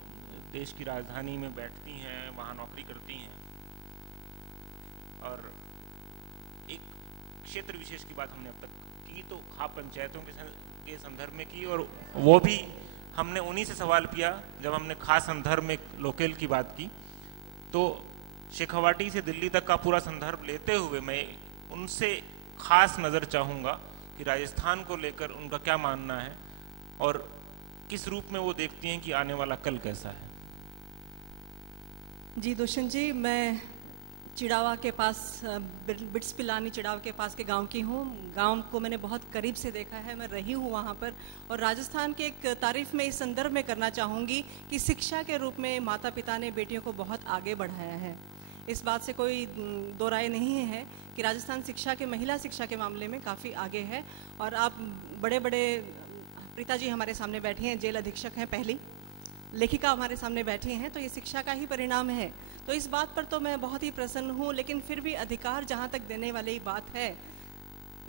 देश की राजधानी में बैठती हैं, वहाँ नौकरी करती हैं और एक क्षेत्र विशेष की बात हमने अब तक की तो खाप पंचायतों के संदर्भ में की, और वो भी हमने उन्हीं से सवाल किया जब हमने खास संदर्भ में लोकल की बात की। तो शेखावाटी से दिल्ली तक का पूरा संदर्भ लेते हुए मैं उनसे खास नज़र चाहूँगा कि राजस्थान को लेकर उनका क्या मानना है और किस रूप में वो देखती हैं कि आने वाला कल कैसा है। जी दुष्यंत जी, मैं चिड़ावा के पास, बिट्स पिलानी चिड़ावा के पास के गांव की हूँ। गांव को मैंने बहुत करीब से देखा है, मैं रही हूँ वहाँ पर। और राजस्थान के एक तारीफ में इस संदर्भ में करना चाहूँगी कि शिक्षा के रूप में माता पिता ने बेटियों को बहुत आगे बढ़ाया है। इस बात से कोई दो राय नहीं है कि राजस्थान शिक्षा के, महिला शिक्षा के मामले में काफ़ी आगे है। और आप बड़े बड़े, प्रीता जी हमारे सामने बैठी हैं, जेल अधीक्षक हैं, पहली लेखिका हमारे सामने बैठी हैं, तो ये शिक्षा का ही परिणाम है। तो इस बात पर तो मैं बहुत ही प्रसन्न हूँ, लेकिन फिर भी अधिकार जहाँ तक देने वाली बात है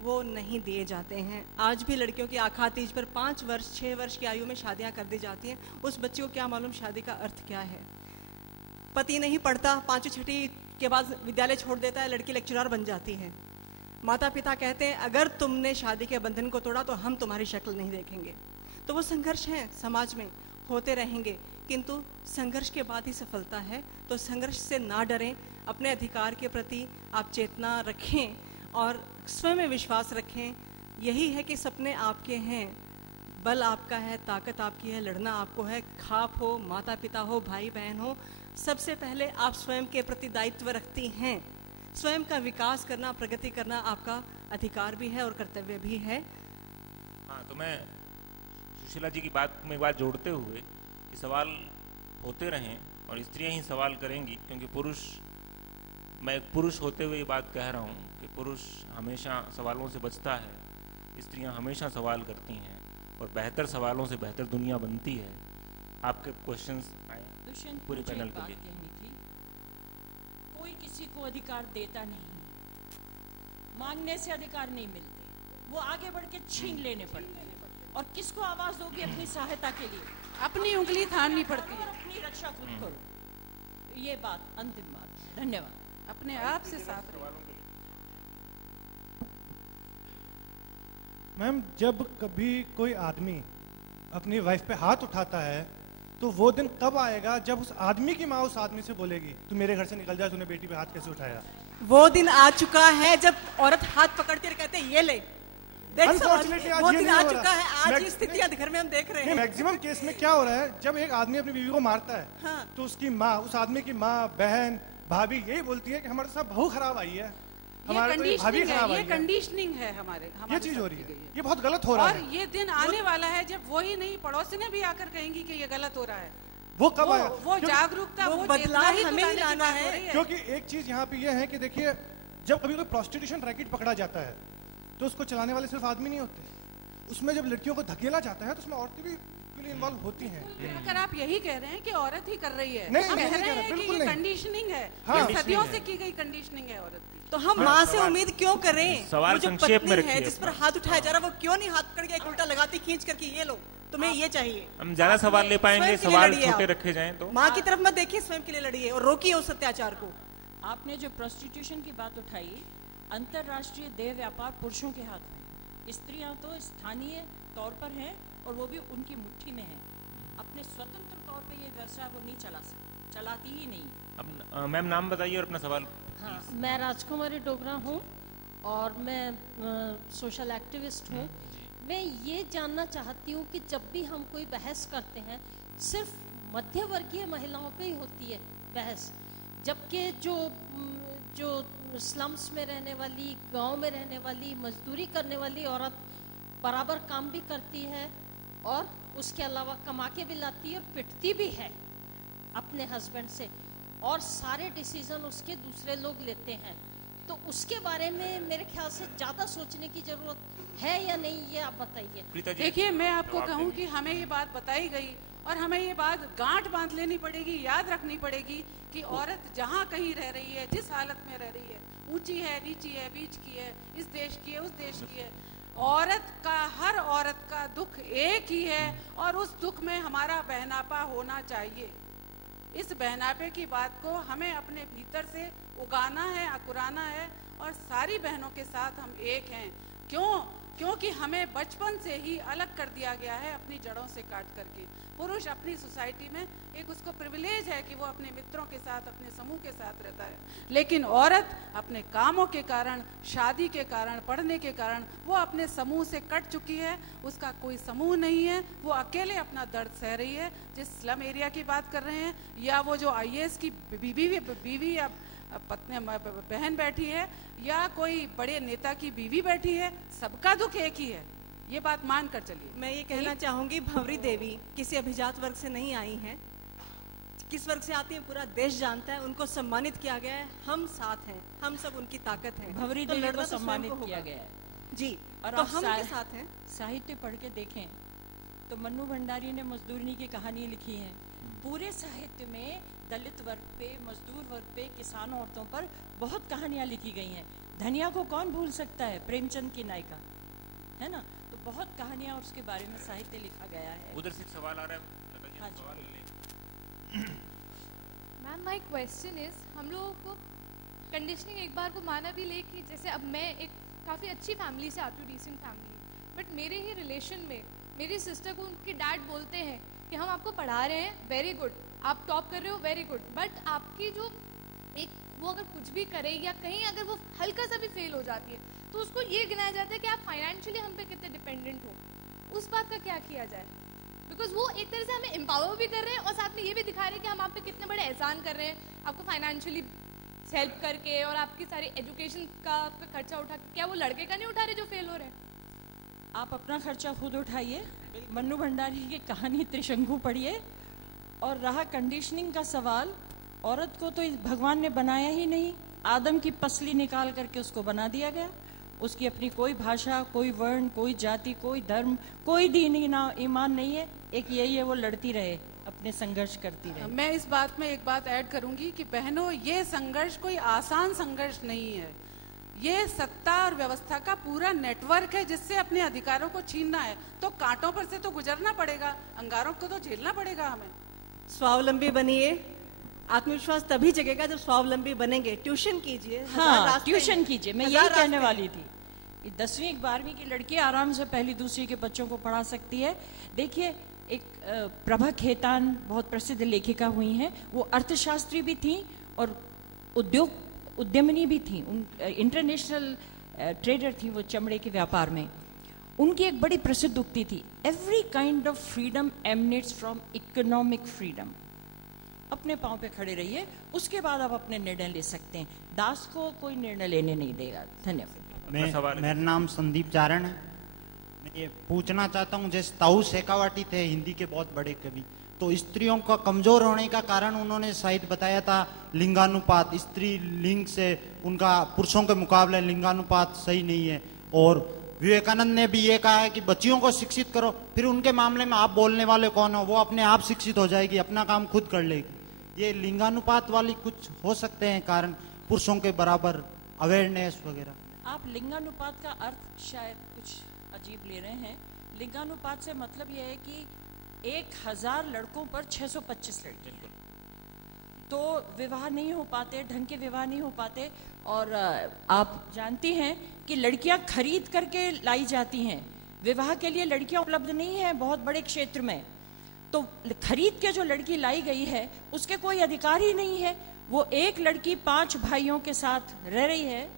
वो नहीं दिए जाते हैं। आज भी लड़कियों की आखा तीज पर 5 वर्ष 6 वर्ष की आयु में शादियाँ कर दी जाती हैं। उस बच्ची को क्या मालूम शादी का अर्थ क्या है। पति नहीं पढ़ता, 5वीं 6वीं के बाद विद्यालय छोड़ देता है, लड़की लेक्चरर बन जाती है। माता पिता कहते हैं अगर तुमने शादी के बंधन को तोड़ा तो हम तुम्हारी शक्ल नहीं देखेंगे। तो वो संघर्ष है, समाज में होते रहेंगे, किंतु संघर्ष के बाद ही सफलता है। तो संघर्ष से ना डरें, अपने अधिकार के प्रति आप चेतना रखें और स्वयं में विश्वास रखें। यही है कि सपने आपके हैं, बल आपका है, ताकत आपकी है, लड़ना आपको है। खाप हो, माता पिता हो, भाई बहन हो, सबसे पहले आप स्वयं के प्रति दायित्व रखती हैं। स्वयं का विकास करना, प्रगति करना आपका अधिकार भी है और कर्तव्य भी है। हाँ, तो मैं सुशीला जी की बात में एक बात जोड़ते हुए कि सवाल होते रहें और स्त्रियां ही सवाल करेंगी, क्योंकि पुरुष, मैं एक पुरुष होते हुए ये बात कह रहा हूँ कि पुरुष हमेशा सवालों से बचता है, स्त्रियां हमेशा सवाल करती हैं और बेहतर सवालों से बेहतर दुनिया बनती है। आपके क्वेश्चंस आए पूरे पैनल के लिए। कोई किसी को अधिकार देता नहीं है, मांगने से अधिकार नहीं मिलते, वो आगे बढ़ के छीन लेने पड़ते हैं। और किसको आवाज दोगी अपनी सहायता के लिए? अपनी उंगली थामनी पड़ती है, अपनी रक्षा खुद करो। ये बात अंतिम बात। धन्यवाद। अपने आप से साथ रहो। मैम, जब कभी कोई आदमी अपनी वाइफ पे हाथ उठाता है तो वो दिन कब आएगा जब उस आदमी की माँ उस आदमी से बोलेगी तू मेरे घर से निकल जा, तूने बेटी पे हाथ कैसे उठाया? वो दिन आ चुका है जब औरत हाथ पकड़ती कहते ये ले। अनफॉर्चुनेटली वो दिन आ चुका है। आज ये स्थिति घर में हम देख रहे हैं। मैक्सिमम केस में क्या हो रहा है, जब एक आदमी अपनी बीवी को मारता है, हाँ। तो उसकी माँ, उस आदमी की माँ, बहन, भाभी यही बोलती है कि हमारे साथ बहू खराब आई है। हमारे तो भाभी खराब आई ये है, कंडीशनिंग है ये चीज हो रही है, ये बहुत गलत हो रहा और है। ये दिन आने वाला है जब वही नहीं पड़ोसिने भी आकर कहेंगी कि ये गलत हो रहा है। वो कब आएगा? वो जागरूकता, वो बदलाव चेतना हमें ही ही लाना है। क्योंकि एक चीज यहाँ पे ये है कि देखिए, जब कभी कोई प्रोस्टिट्यूशन रैकेट पकड़ा जाता है तो उसको चलाने वाले सिर्फ आदमी नहीं होते, उसमें जब लड़कियों को धकेला जाता है तो उसमें औरतें भी इन्वॉल्व होती हैं। अगर आप यही कह रहे हैं कि औरत ही कर रही है, नहीं, हम नहीं, कह नहीं रहे कह रहे, हैं कि बिल्कुल ये नहीं। कंडीशनिंग है, हाँ, ये सदियों से की गई कंडीशनिंग है औरत की। तो हम माँ से उम्मीद क्यों करें? सवाल वो जो संक्षेप में पत्नी रखिए है जिस पर हाथ उठाया जा रहा है, वो क्यों नहीं हाथ पकड़ के एक उल्टा लगाती खींच करके, ये लो तुम्हें ये चाहिए। हम ज्यादा सवाल ले पाएंगे, स्वयं के लिए सवाल लड़िए छोटे आप। रखे जाएं तो। माँ की तरफ मत देखिए, स्वयं के लिए लड़िए और रोकिए उस अत्याचार को। आपने जो प्रोस्टिट्यूशन की बात उठाई, अंतर्राष्ट्रीय देह व्यापार पुरुषों के हाथ में, स्त्रियां तो स्थानीय तौर पर हैं और वो भी उनकी मुट्ठी में है। अपने स्वतंत्र तौर पे ये व्यवसाय वो नहीं चलाती ही नहीं। अब मैम नाम बताइए और अपना सवाल। हाँ, मैं राजकुमारी डोगरा हूँ और मैं सोशल एक्टिविस्ट हूँ। मैं ये जानना चाहती हूँ कि जब भी हम कोई बहस करते हैं, सिर्फ मध्यवर्गीय महिलाओं पे ही होती है बहस, जबकि जो स्लम्स में रहने वाली, गांव में रहने वाली, मजदूरी करने वाली औरत बराबर काम भी करती है और उसके अलावा कमा के भी लाती है और पिटती भी है अपने हस्बैंड से, और सारे डिसीजन उसके दूसरे लोग लेते हैं। तो उसके बारे में मेरे ख्याल से ज़्यादा सोचने की ज़रूरत है या नहीं, ये आप बताइए। देखिए, मैं आपको कहूँ कि हमें ये बात बताई गई और हमें ये बात गांठ बांध लेनी पड़ेगी, याद रखनी पड़ेगी कि औरत जहाँ कहीं रह रही है, जिस हालत में रह रही है, ऊंची है, नीची है, बीच की है, इस देश की है, उस देश की है, हर औरत का दुख एक ही है और उस दुख में हमारा बहनापा होना चाहिए। इस बहनापे की बात को हमें अपने भीतर से उगाना है, अकुराना है और सारी बहनों के साथ हम एक हैं। क्योंकि हमें बचपन से ही अलग कर दिया गया है अपनी जड़ों से काट करके। पुरुष अपनी सोसाइटी में एक उसको प्रिविलेज है कि वो अपने मित्रों के साथ, अपने समूह के साथ रहता है, लेकिन औरत अपने कामों के कारण, शादी के कारण, पढ़ने के कारण वो अपने समूह से कट चुकी है। उसका कोई समूह नहीं है, वो अकेले अपना दर्द सह रही है। जिस स्लम एरिया की बात कर रहे हैं या वो जो IAS की बीवी या पत्नी बहन बैठी है या कोई बड़े नेता की बीवी बैठी है, सबका दुख एक ही है। ये बात मान कर चलिए। मैं ये कहना चाहूंगी, भंवरी देवी किसी अभिजात वर्ग से नहीं आई हैं। किस वर्ग से आती है पूरा देश जानता है, उनको सम्मानित किया गया है, हम साथ हैं, हम सब उनकी ताकत है। भंवरी तो देवी लड़ना को तो सम्मानित स्वयं को किया होगा। गया है जी, और तो आप हम उनके साथ हैं। साहित्य पढ़ के देखें तो मन्नू भंडारी ने मजदूरनी की कहानी लिखी है। पूरे साहित्य में दलित वर्ग पे, मजदूर वर्ग पे, किसान औरतों पर बहुत कहानियां लिखी गई हैं। धनिया को कौन भूल सकता है, प्रेमचंद की नायिका, है ना। तो बहुत कहानियां और उसके बारे में साहित्य लिखा गया है। उधर से एक सवाल आ रहा है। हाँ जी। सवाल ले। मैम, माय क्वेश्चन इज, हम लोगों को कंडीशनिंग एक बार को माना भी ले कि जैसे अब मैं एक काफ़ी अच्छी फैमिली से आती हूँ, डिसेंट फैमिली, बट मेरे ही रिलेशन में मेरी सिस्टर को उनके डैड बोलते हैं कि हम आपको पढ़ा रहे हैं, वेरी गुड, आप टॉप कर रहे हो, वेरी गुड, बट आपकी जो एक वो अगर कुछ भी करे या कहीं अगर वो हल्का सा भी फेल हो जाती है तो उसको ये गिनाया जाता है कि आप फाइनेंशियली हम पे कितने डिपेंडेंट हो। उस बात का क्या किया जाए? बिकॉज वो एक तरह से हमें एम्पावर भी कर रहे हैं और साथ में ये भी दिखा रहे हैं कि हम आप पे कितने बड़े एहसान कर रहे हैं, आपको फाइनेंशियली हेल्प करके और आपकी सारी एजुकेशन का आपका खर्चा उठा के। क्या वो लड़के का नहीं उठा रहे जो फेल हो रहे हैं? आप अपना खर्चा खुद उठाइए, मन्नू भंडारी की कहानी त्रिशंकु पढ़िए। और रहा कंडीशनिंग का सवाल, औरत को तो भगवान ने बनाया ही नहीं, आदम की पसली निकाल करके उसको बना दिया गया। उसकी अपनी कोई भाषा, कोई वर्ण, कोई जाति, कोई धर्म, कोई दीन ईमान नहीं है। एक यही है, वो लड़ती रहे, अपने संघर्ष करती रहे। मैं इस बात में एक बात ऐड करूंगी कि बहनों, ये संघर्ष कोई आसान संघर्ष नहीं है। ये सत्ता और व्यवस्था का पूरा नेटवर्क है जिससे अपने अधिकारों को छीनना है। तो कांटों पर से तो गुजरना पड़ेगा, अंगारों को तो झेलना पड़ेगा हमें। स्वावलंबी बनिए, आत्मविश्वास तभी जगेगा जब स्वावलंबी बनेंगे। ट्यूशन कीजिए, हाँ, ट्यूशन कीजिए। मैं यही कहने वाली थी, 10वीं 12वीं की लड़की आराम से पहली दूसरी के बच्चों को पढ़ा सकती है। देखिए, एक प्रभा खेतान बहुत प्रसिद्ध लेखिका हुई हैं, वो अर्थशास्त्री भी थी और उद्यमिनी भी थी, इंटरनेशनल ट्रेडर थी वो चमड़े के व्यापार में। उनकी एक बड़ी प्रसिद्ध उक्ति थी, every kind of freedom emanates from economic freedom. अपने पांव पे खड़े रहिए, उसके बाद आप अपने निर्णय ले सकते हैं। दास को कोई निर्णय लेने नहीं देगा। धन्यवाद। मेरा नाम संदीप चारण है। मैं ये पूछना चाहता हूँ, जैसे ताऊ शेखावटी थे हिंदी के बहुत बड़े कवि, तो स्त्रियों का कमजोर होने का कारण उन्होंने शायद बताया था लिंगानुपात, स्त्री लिंग से उनका पुरुषों के मुकाबले लिंगानुपात सही नहीं है। और विवेकानंद ने भी ये कहा है कि बच्चियों को शिक्षित करो, फिर उनके मामले में आप बोलने वाले कौन हो, वो अपने आप शिक्षित हो जाएगी, अपना काम खुद कर लेगी। ये लिंगानुपात वाली कुछ हो सकते हैं कारण, पुरुषों के बराबर अवेयरनेस वगैरह। आप लिंगानुपात का अर्थ शायद कुछ अजीब ले रहे हैं। लिंगानुपात से मतलब यह है कि 1000 लड़कों पर 625 लड़के, तो विवाह नहीं हो पाते, ढंग के विवाह नहीं हो पाते। और आप जानती हैं कि लड़कियां खरीद करके लाई जाती हैं, विवाह के लिए लड़कियां उपलब्ध नहीं है बहुत बड़े क्षेत्र में। तो खरीद के जो लड़की लाई गई है उसके कोई अधिकार ही नहीं है। वो एक लड़की 5 भाइयों के साथ रह रही है,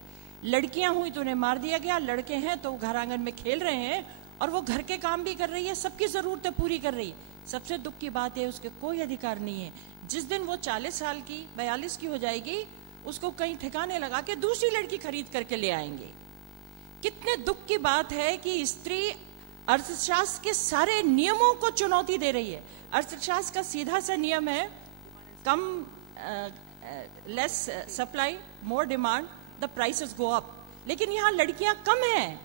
लड़कियां हुई तो उन्हें मार दिया गया, लड़के हैं तो घर आंगन में खेल रहे हैं और वो घर के काम भी कर रही है, सबकी जरूरतें पूरी कर रही है। सबसे दुख की बात है उसके कोई अधिकार नहीं है। जिस दिन वो 40 साल की 42 की हो जाएगी, उसको कहीं ठिकाने लगा के दूसरी लड़की खरीद करके ले आएंगे। कितने दुख की बात है कि स्त्री अर्थशास्त्र के सारे नियमों को चुनौती दे रही है। अर्थशास्त्र का सीधा सा नियम है कम less supply more demand the prices go up. लेकिन यहाँ लड़कियां कम हैं,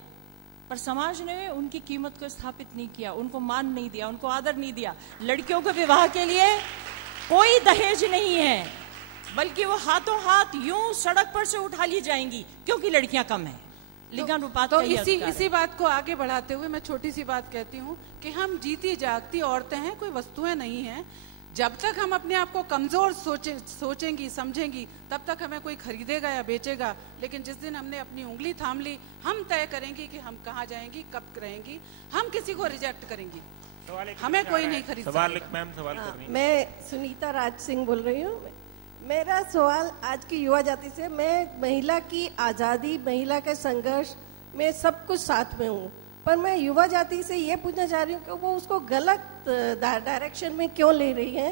पर समाज ने उनकी कीमत को स्थापित नहीं किया, उनको मान नहीं दिया, उनको आदर नहीं दिया। लड़कियों के विवाह के लिए कोई दहेज नहीं है, बल्कि वो हाथों हाथ यूं सड़क पर से उठा ली जाएंगी क्योंकि लड़कियां कम हैं। लिंगानुपात तो इसी बात को आगे बढ़ाते हुए मैं छोटी सी बात कहती हूँ कि हम जीती जागती औरतें हैं, कोई वस्तुएं नहीं हैं। जब तक हम अपने आप को कमजोर सोचेंगी समझेंगी, तब तक हमें कोई खरीदेगा या बेचेगा। लेकिन जिस दिन हमने अपनी उंगली थाम ली, हम तय करेंगी कि हम कहाँ जाएंगी, कब रहेंगी, हम किसी को रिजेक्ट करेंगी, हमें कोई नहीं खरीद सकता। मैं सुनीता राज सिंह बोल रही हूँ। मेरा सवाल आज की युवा जाति से, मैं महिला की आज़ादी, महिला के संघर्ष में सब कुछ साथ में हूँ, पर मैं युवा जाति से ये पूछना चाह रही हूँ कि वो उसको गलत डायरेक्शन में क्यों ले रही है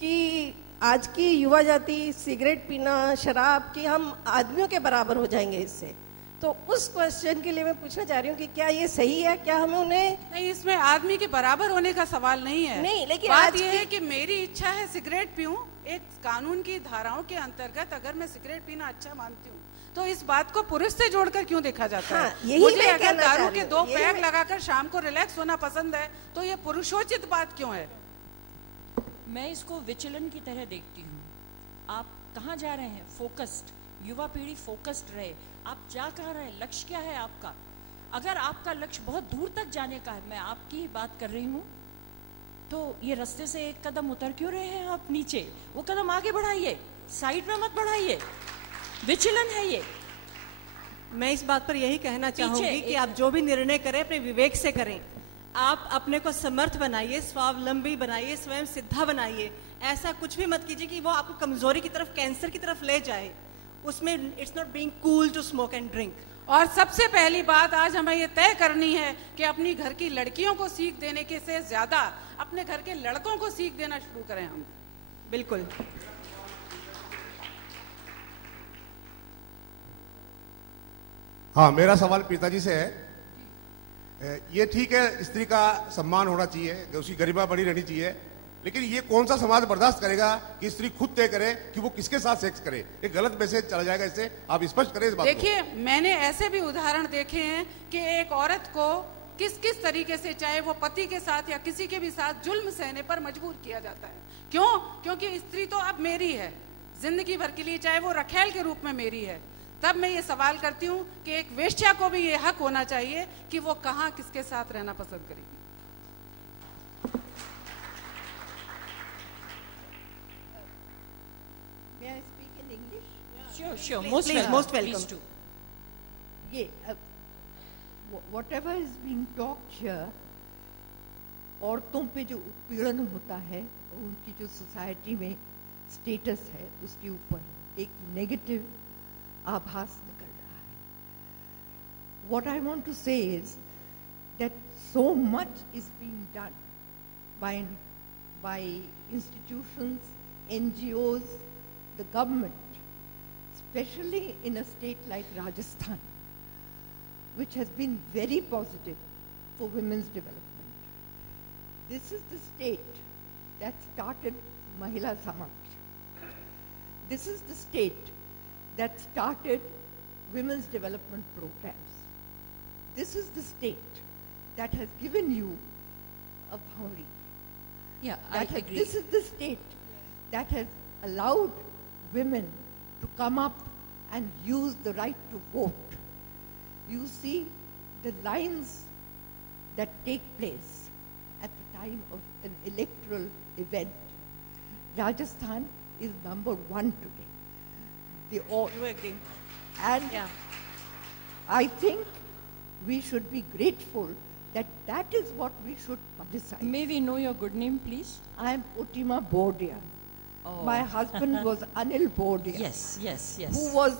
कि आज की युवा जाति सिगरेट पीना, शराब की, हम आदमियों के बराबर हो जाएंगे इससे। तो उस क्वेश्चन के लिए मैं पूछना चाह रही हूँ कि क्या ये सही है, क्या हमें उन्हें नहीं, इसमें आदमी के बराबर होने का सवाल नहीं है। नहीं, लेकिन बात ये है कि मेरी इच्छा है सिगरेट पीऊं, एक कानून की धाराओं के अंतर्गत अगर मैं सिगरेट पीना अच्छा मानती हूँ तो इस बात को पुरुष से जोड़कर क्यों देखा जाता है? यही मुझे मैं अगर दारू के 2 पैग लगाकर शाम को रिलैक्स होना पसंद है तो ये पुरुषोचित बात क्यों है? मैं इसको विचलन की तरह देखती हूँ। आप कहाँ जा रहे हैं? फोकस्ड, युवा पीढ़ी फोकस्ड रहे। आप जा कहाँ रहे हैं? लक्ष्य क्या है आपका? अगर आपका लक्ष्य बहुत दूर तक जाने का है, मैं आपकी ही बात कर रही हूँ, तो ये रास्ते से एक कदम उतर क्यों रहे हैं आप नीचे? वो कदम आगे बढ़ाइए, साइड में मत बढ़ाइए। विचलन है ये। मैं इस बात पर यही कहना चाहूंगी कि आप जो भी निर्णय करें अपने विवेक से करें। आप अपने को समर्थ बनाइए, स्वावलंबी बनाइए, स्वयं सिद्धा बनाइए। ऐसा कुछ भी मत कीजिए कि वो आपको कमजोरी की तरफ, कैंसर की तरफ ले जाए। उसमें it's not being cool to smoke and drink. और सबसे पहली बात आज हमें ये तय करनी है कि अपनी घर की लड़कियों को सीख देने के से ज्यादा अपने घर के लड़कों को सीख देना शुरू करें हम। बिल्कुल। हाँ, मेरा सवाल पिताजी से है। ये ठीक है, स्त्री का सम्मान होना चाहिए, उसकी गरिमा बनी रहनी चाहिए, लेकिन ये कौन सा समाज बर्दाश्त करेगा कि स्त्री खुद तय करे कि वो किसके साथ सेक्स करे? एक गलत मैसेज चला जाएगा इससे। आप स्पष्ट करें इस बात को। देखिए, मैंने ऐसे भी उदाहरण देखे हैं कि एक औरत को किस किस तरीके से, चाहे वो पति के साथ या किसी के भी साथ, जुल्म सहने पर मजबूर किया जाता है। क्यों? क्योंकि स्त्री तो अब मेरी है जिंदगी भर के लिए, चाहे वो रखेल के रूप में मेरी है। तब मैं ये सवाल करती हूँ कि एक वेश्या को भी ये हक होना चाहिए कि वो कहाँ किसके साथ रहना पसंद करेगी। May I speak in English? Sure. Most welcome. Yeah, whatever is being talked here, औरतों पे जो उत्पीड़न होता है, उनकी जो सोसाइटी में स्टेटस है, उसके ऊपर एक नेगेटिव आभास निकल रहा है. What I want to say is that so much is being done by institutions NGOs, the government, especially in a state like Rajasthan, which has been very positive for women's development. This is the state that started Mahila Samaj. This is the state that started women's development programs. This is the state that has given you a Bhauri. Yeah, I agree. This is the state that has allowed women to come up and use the right to vote. You see the lines that take place at the time of an electoral event. Rajasthan is number 1 today. They all agree. And Yeah. I think we should be grateful that that is what we should publicize. May we know your good name, please? I am Utima Bordia. Oh. My husband was Anil Bordia. Yes, yes, yes. Who was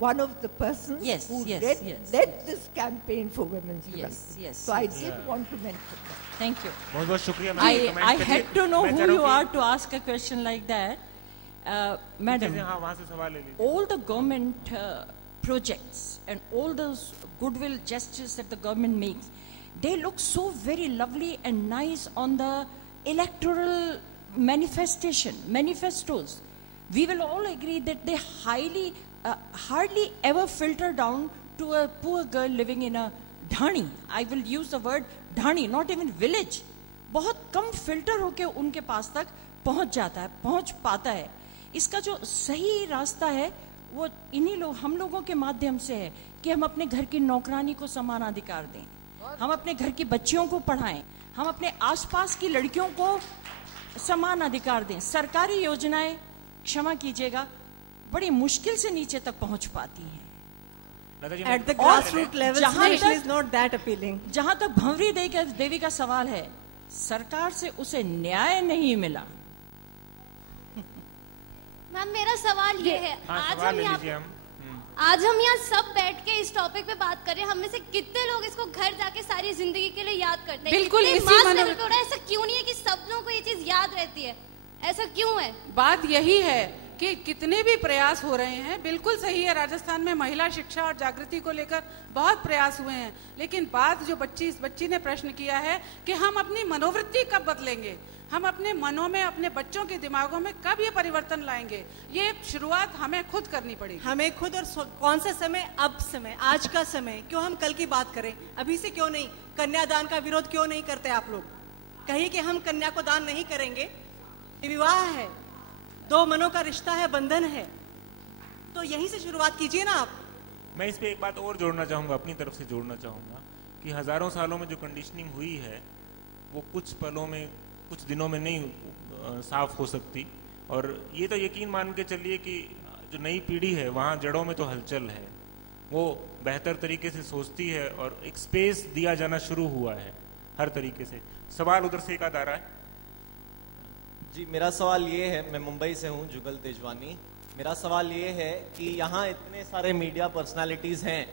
one of the persons Yes, who yes, led, yes. led this campaign for women's Yes, development. yes, So I yes. did want to mention that. Thank you. बहुत बहुत शुक्रिया ma'am, I comment करिए। had to know मैं who चाह रहा you हूँ are कि- to ask a question like that. Madam, हाँ, वहाँ से सवाल ले लीजिए। all the government projects and all those goodwill gestures that the government makes, they look so very lovely and nice on the electoral manifestos. We will all agree that they hardly ever filter down to a poor girl living in a dhani. I will use the word dhani, not even village. बहुत कम filter होके उनके पास तक पहुंच पाता है। इसका जो सही रास्ता है वो इन्हीं लोग, हम लोगों के माध्यम से है कि हम अपने घर की नौकरानी को समान अधिकार दें, हम अपने घर की बच्चियों को पढ़ाएं, हम अपने आसपास की लड़कियों को समान अधिकार दें। सरकारी योजनाएं, क्षमा कीजिएगा, बड़ी मुश्किल से नीचे तक पहुंच पाती हैं। At the grassroots level, situation is not that appealing. जहां तक भंवरी देवी का सवाल है, सरकार से उसे न्याय नहीं मिला। मैम मेरा सवाल ये है, आज हम यहाँ सब बैठ के इस टॉपिक पे बात कर रहे हैं, हम में से कितने लोग इसको घर जाके सारी जिंदगी के लिए याद करते हैं? बिल्कुल इतने इसी mass मनोरंजन- level पे हो रहा है, ऐसा क्यों नहीं है कि सब लोगों को ये चीज याद रहती है? ऐसा क्यों है? बात यही है कि कितने भी प्रयास हो रहे हैं, बिल्कुल सही है, राजस्थान में महिला शिक्षा और जागृति को लेकर बहुत प्रयास हुए हैं, लेकिन बात जो इस बच्ची ने प्रश्न किया है कि हम अपनी मनोवृत्ति कब बदलेंगे, हम अपने मनों में, अपने बच्चों के दिमागों में कब ये परिवर्तन लाएंगे, ये शुरुआत हमें खुद करनी पड़ेगी। हमें खुद, और कौन सा समय? अब समय, आज का समय। क्यों हम कल की बात करें? अभी से क्यों नहीं? कन्यादान का विरोध क्यों नहीं करते आप लोग? कहिए कि हम कन्या को दान नहीं करेंगे। ये विवाह है, दो मनों का रिश्ता है, बंधन है, तो यहीं से शुरुआत कीजिए ना आप। मैं इस पे एक बात और जोड़ना चाहूँगा, अपनी तरफ से जोड़ना चाहूँगा कि हजारों सालों में जो कंडीशनिंग हुई है वो कुछ पलों में, कुछ दिनों में नहीं साफ हो सकती, और ये तो यकीन मान के चलिए कि जो नई पीढ़ी है वहाँ जड़ों में तो हलचल है, वो बेहतर तरीके से सोचती है और एक स्पेस दिया जाना शुरू हुआ है हर तरीके से। सवाल उधर से एक आध आ रहा है जी। मेरा सवाल ये है, मैं मुंबई से हूँ, जुगल तेजवानी। मेरा सवाल ये है कि यहाँ इतने सारे मीडिया पर्सनालिटीज़ हैं,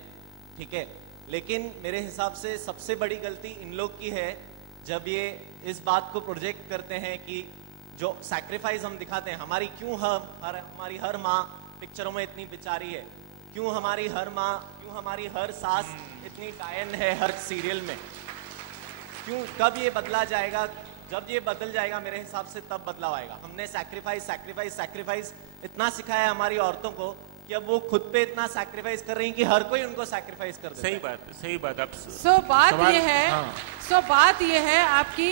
ठीक है, लेकिन मेरे हिसाब से सबसे बड़ी गलती इन लोग की है जब ये इस बात को प्रोजेक्ट करते हैं कि जो सैक्रिफाइस हम दिखाते हैं, हमारी हर माँ पिक्चरों में इतनी बेचारी है, क्यों हमारी हर सास इतनी डायन है हर सीरियल में, क्यों? कब ये बदला जाएगा? जब ये बदल जाएगा मेरे हिसाब से तब बदलाव आएगा। हमने सैक्रिफाइस इतना सिखाया है हमारी औरतों को कि अब वो खुद पे इतना सैक्रिफाइस कर रही हैं कि हर कोई उनको सैक्रिफाइस कर देता है। सही बात आप बात ये है आपकी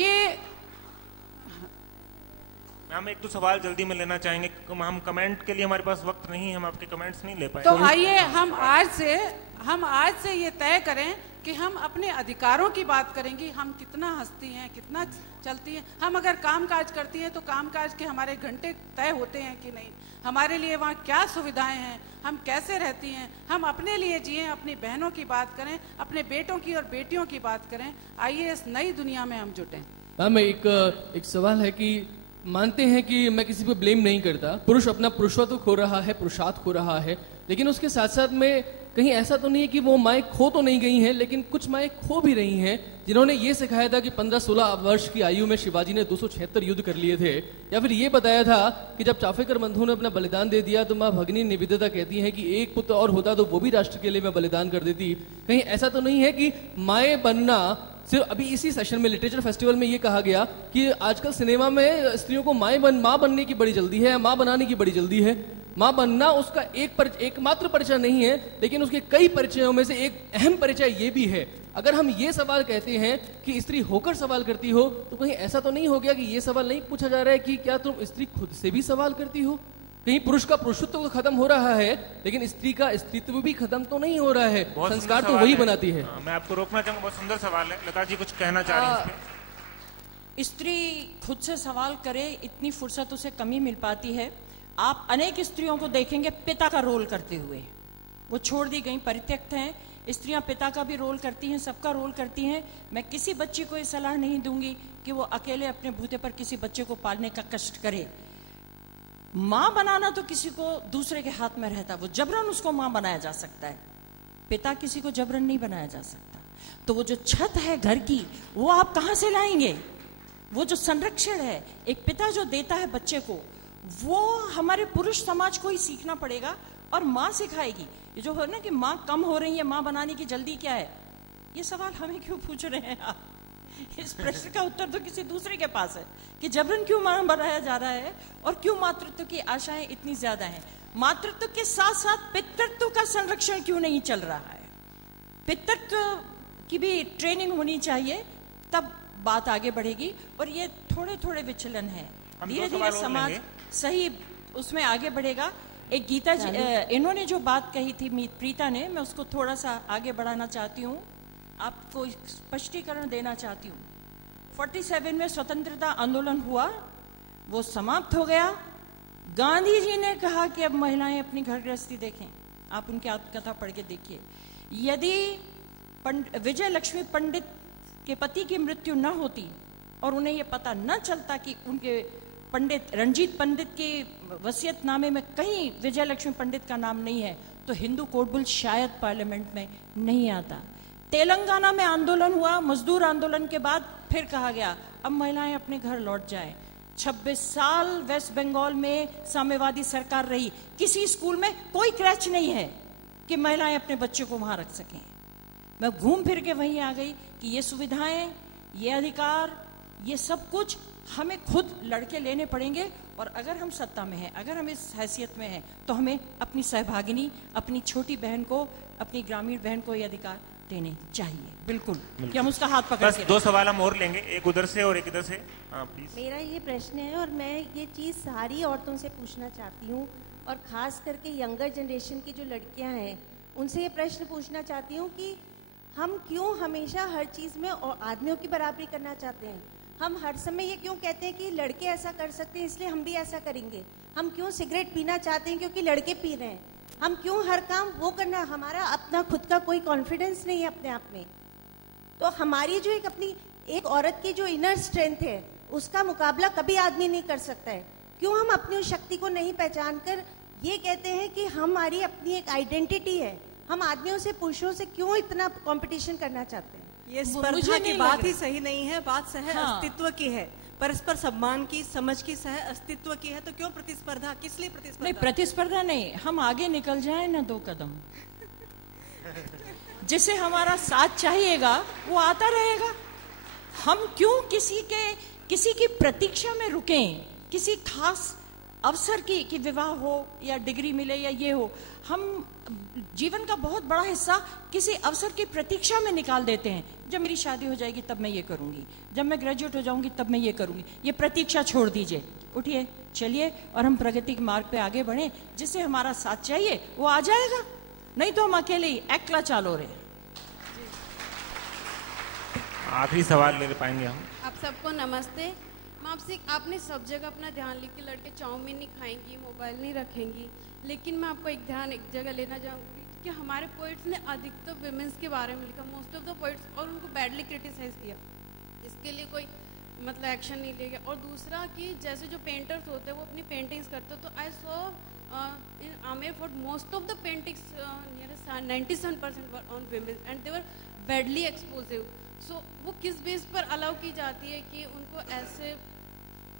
कि हम एक तो सवाल जल्दी में लेना चाहेंगे, हम कमेंट के लिए हमारे पास वक्त नहीं है, हम आपके कमेंट्स नहीं ले पाएंगे। तो आइए हम आज से ये तय करें कि हम अपने अधिकारों की बात करेंगे, हम कितना हंसती हैं, कितना चलती हैं, हम अगर काम काज करती हैं तो काम काज के हमारे घंटे तय होते हैं कि नहीं, हमारे लिए वहाँ क्या सुविधाएं हैं, हम कैसे रहती हैं, हम अपने लिए जिएं, अपनी बहनों की बात करें, अपने बेटों की और बेटियों की बात करें। आइए इस नई दुनिया में हम जुटें। मैम एक सवाल है कि मानते हैं कि मैं किसी पे ब्लेम नहीं करता, पुरुष अपना पुरुषत्व खो रहा है, पुरुषार्थ खो रहा है, लेकिन उसके साथ साथ में कहीं ऐसा तो नहीं है कि वो माएँ खो तो नहीं गई हैं, लेकिन कुछ माएँ खो भी रही हैं जिन्होंने ये सिखाया था कि 15-16 वर्ष की आयु में शिवाजी ने 276 युद्ध कर लिए थे, या फिर ये बताया था कि जब चाफेकर बंधु ने अपना बलिदान दे दिया तो माँ भगिनी निवेदिता कहती हैं कि एक पुत्र और होता तो वो भी राष्ट्र के लिए मैं बलिदान कर देती। कहीं ऐसा तो नहीं है कि माएँ बनना सिर्फ, अभी इसी सेशन में लिटरेचर फेस्टिवल में ये कहा गया कि आजकल सिनेमा में स्त्रियों को माँ बनने की बड़ी जल्दी है, माँ बनाने की बड़ी जल्दी है। माँ बनना उसका एकमात्र परिचय नहीं है, लेकिन उसके कई परिचयों में से एक अहम परिचय ये भी है। अगर हम ये सवाल कहते हैं कि स्त्री होकर सवाल करती हो, तो कहीं ऐसा तो नहीं हो गया कि ये सवाल नहीं पूछा जा रहा है कि क्या तुम स्त्री खुद से भी सवाल करती हो? कहीं पुरुष का पुरुषत्व तो खत्म हो रहा है, लेकिन स्त्री का स्त्रीत्व भी खत्म तो नहीं हो रहा है। संस्कार तो वही बनाती है। मैं आपको रोकना चाहूंगा, बहुत सुंदर सवाल है। लता जी कुछ कहना चाह रही हैं? स्त्री खुद से सवाल करे, इतनी फुर्सत उसे कमी मिल पाती है। आप अनेक स्त्रियों को देखेंगे पिता का रोल करते हुए, वो छोड़ दी गई, परित्यक्त हैं। स्त्रियां पिता का भी रोल करती हैं, सबका रोल करती हैं। मैं किसी बच्ची को ये सलाह नहीं दूंगी कि वो अकेले अपने बूते पर किसी बच्चे को पालने का कष्ट करे। माँ बनाना तो किसी को दूसरे के हाथ में रहता, वो जबरन उसको माँ बनाया जा सकता है, पिता किसी को जबरन नहीं बनाया जा सकता। तो वो जो छत है घर की, वो आप कहाँ से लाएंगे? वो जो संरक्षण है एक पिता जो देता है बच्चे को, वो हमारे पुरुष समाज को ही सीखना पड़ेगा और माँ सिखाएगी। ये जो है ना कि माँ कम हो रही है, माँ बनाने की जल्दी क्या है, ये सवाल हमें क्यों पूछ रहे हैं आप? इस प्रश्न का उत्तर तो किसी दूसरे के पास है कि जबरन क्यों माँ बनाया जा रहा है और क्यों मातृत्व की आशाएं इतनी ज्यादा हैं। मातृत्व के साथ साथ पितृत्व का संरक्षण क्यों नहीं चल रहा है? पितृत्व की भी ट्रेनिंग होनी चाहिए, तब बात आगे बढ़ेगी। और ये थोड़े थोड़े विचलन है, धीरे धीरे समाज सही उसमें आगे बढ़ेगा। एक गीता जी इन्होंने जो बात कही थी प्रीता ने, मैं उसको थोड़ा सा आगे बढ़ाना चाहती हूँ, आपको स्पष्टीकरण देना चाहती हूँ। 47 में स्वतंत्रता आंदोलन हुआ, वो समाप्त हो गया। गांधी जी ने कहा कि अब महिलाएं अपनी घर गृहस्थी देखें। आप उनकी आत्मकथा पढ़ के देखिए। यदि विजय लक्ष्मी पंडित के पति की मृत्यु न होती और उन्हें ये पता न चलता कि उनके पंडित रंजीत पंडित के वसीयतनामे में कहीं विजय लक्ष्मी पंडित का नाम नहीं है, तो हिंदू कोड बिल शायद पार्लियामेंट में नहीं आता। तेलंगाना में आंदोलन हुआ, मजदूर आंदोलन के बाद फिर कहा गया अब महिलाएं अपने घर लौट जाएं। 26 साल वेस्ट बंगाल में साम्यवादी सरकार रही, किसी स्कूल में कोई क्रैच नहीं है कि महिलाएं अपने बच्चों को वहां रख सकें। मैं घूम फिर के वहीं आ गई कि ये सुविधाएं, ये अधिकार, ये सब कुछ हमें खुद लड़के लेने पड़ेंगे। और अगर हम सत्ता में हैं, अगर हम इस हैसियत में हैं, तो हमें अपनी सहभागिनी, अपनी छोटी बहन को, अपनी ग्रामीण बहन को ये अधिकार देने चाहिए। बिल्कुल कि हम उसका हाथ पकड़ के। 2 सवाल हम और लेंगे, एक उधर से और एक इधर से। प्लीज। मेरा ये प्रश्न है और मैं ये चीज़ सारी औरतों से पूछना चाहती हूँ, और ख़ास करके यंगर जनरेशन की जो लड़कियाँ हैं उनसे ये प्रश्न पूछना चाहती हूँ कि हम क्यों हमेशा हर चीज़ में आदमियों की बराबरी करना चाहते हैं? हम हर समय ये क्यों कहते हैं कि लड़के ऐसा कर सकते हैं इसलिए हम भी ऐसा करेंगे? हम क्यों सिगरेट पीना चाहते हैं क्योंकि लड़के पी रहे हैं? हम क्यों हर काम वो करना? हमारा अपना खुद का कोई कॉन्फिडेंस नहीं है अपने आप में। तो हमारी जो एक औरत की जो इनर स्ट्रेंथ है उसका मुकाबला कभी आदमी नहीं कर सकता है। क्यों हम अपनी उस शक्ति को नहीं पहचान कर ये कहते हैं कि हमारी अपनी एक आइडेंटिटी है? हम आदमियों से, पुरुषों से क्यों इतना कंपटीशन करना चाहते हैं? ये स्पर्धा की बात ही सही नहीं है, बात सह अस्तित्व की है, परस्पर सम्मान की, समझ की, सह अस्तित्व की है। तो क्यों प्रतिस्पर्धा? किस लिए प्रतिस्पर्धा? नहीं, प्रतिस्पर्धा नहीं, हम आगे निकल जाए ना 2 कदम। जिसे हमारा साथ चाहिएगा वो आता रहेगा। हम क्यों किसी की प्रतीक्षा में रुकें, किसी खास अवसर की कि विवाह हो या डिग्री मिले या ये हो? हम जीवन का बहुत बड़ा हिस्सा किसी अवसर की प्रतीक्षा में निकाल देते हैं। जब मेरी शादी हो जाएगी तब मैं ये करूंगी, जब मैं ग्रेजुएट हो जाऊंगी तब मैं ये करूंगी। ये प्रतीक्षा छोड़ दीजिए, उठिए, चलिए और हम प्रगति के मार्ग पे आगे बढ़ें। जिसे हमारा साथ चाहिए वो आ जाएगा, नहीं तो हम अकेले ही एकला चालो रहे। आखिरी सवाल ले पाएंगे हम। आप सबको नमस्ते। मैं आपसे, आपने सब जगह अपना ध्यान लिख के लड़के चाउमीन नहीं खाएंगी, मोबाइल नहीं रखेंगी, लेकिन मैं आपको एक जगह लेना चाहूँगी कि हमारे पोइट्स ने अधिकतर विमेंस के बारे में लिखा, मोस्ट ऑफ द पोइट्स, और उनको बैडली क्रिटिसाइज किया। इसके लिए कोई मतलब एक्शन नहीं लिया गया। और दूसरा कि जैसे जो पेंटर्स होते हैं वो अपनी पेंटिंग्स करते हैं, तो I saw in Amer Fort most of the paintings near 97% were on women and they were badly exposed. So वो किस बेस पर अलाउ की जाती है कि उनको ऐसे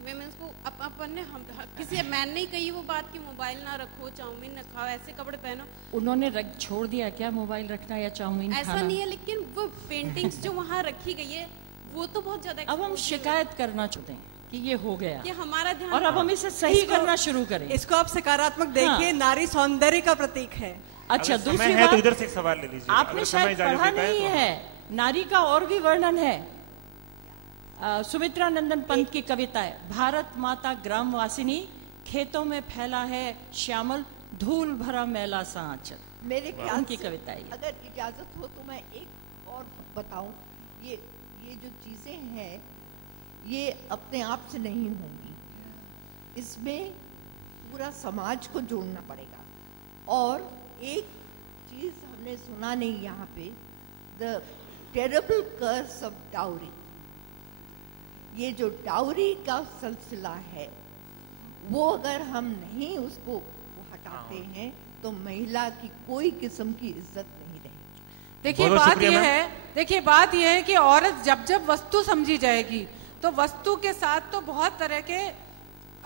विमेंस को अपन ने हम किसी मैन ने कही वो बात कि मोबाइल ना रखो, चाउमीन ना खाओ, ऐसे कपड़े पहनो। उन्होंने छोड़ दिया क्या मोबाइल रखना या चाउमीन खाना? ऐसा नहीं है, लेकिन वो पेंटिंग्स जो वहाँ रखी गई है वो तो बहुत ज्यादा। अब हम शिकायत करना चाहते हैं कि ये हो गया, कि हमारा ध्यान, और अब हम इसे सही करना शुरू करें। इसको आप सकारात्मक देखिए, नारी सौंदर्य का प्रतीक है। अच्छा, दूसरी बात, तो इधर से एक सवाल ले लीजिए। आपने शायद पढ़ा नहीं है, नारी का और भी वर्णन है। सुमित्रा नंदन पंत की कविता है, भारत माता ग्राम वासिनी, खेतों में फैला है श्यामल धूल भरा मैला सा आंचल। मेरे ख्याल की कविता है। अगर इजाजत हो तो मैं एक और बताऊं, ये जो चीजें हैं ये अपने आप से नहीं होंगी, इसमें पूरा समाज को जोड़ना पड़ेगा। और एक चीज हमने सुना नहीं यहाँ पे, the terrible curse of dowry. ये जो डाउरी का सिलसिला है वो अगर हम नहीं उसको हटाते हैं तो महिला की कोई किस्म की इज्जत नहीं रहेगी। देखिए बात यह है कि औरत जब वस्तु समझी जाएगी तो वस्तु के साथ तो बहुत तरह के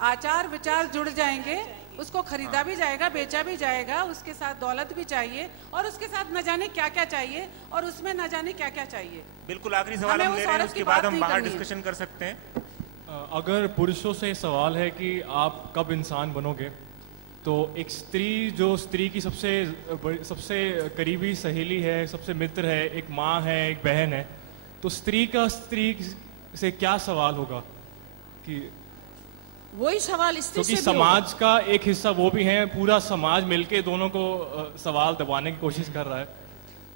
आचार विचार जुड़ जाएंगे, उसको खरीदा भी जाएगा, बेचा भी जाएगा, उसके साथ दौलत भी चाहिए और उसके साथ न जाने क्या क्या चाहिए और उसमें न जाने क्या क्या चाहिए। बिल्कुल आखिरी सवाल हम ले रहे हैं, उसके बाद हम बाहर डिस्कशन कर सकते हैं। अगर पुरुषों से सवाल है कि आप कब इंसान बनोगे, तो एक स्त्री जो स्त्री की सबसे करीबी सहेली है, सबसे मित्र है, एक माँ है, एक बहन है, तो स्त्री से क्या सवाल होगा? कि वही सवाल स्त्री से भी समाज का एक हिस्सा वो भी है, पूरा समाज मिलके दोनों को सवाल दबाने की कोशिश कर रहा है।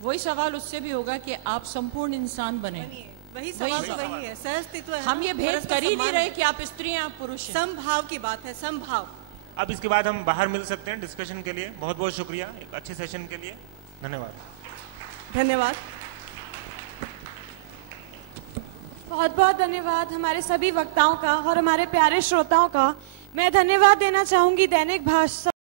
वही सवाल उससे भी होगा कि आप संपूर्ण इंसान बने। वही सवाल तो वही है, सहअस्तित्व है। हम ये भेद कर ही नहीं रहे कि आप स्त्री हैं, आप पुरुष हैं। समभाव की बात है, समभाव। अब इसके बाद हम बाहर मिल सकते हैं डिस्कशन के लिए। बहुत बहुत शुक्रिया एक अच्छे सेशन के लिए, धन्यवाद। धन्यवाद, बहुत बहुत धन्यवाद हमारे सभी वक्ताओं का और हमारे प्यारे श्रोताओं का। मैं धन्यवाद देना चाहूंगी दैनिक भास्कर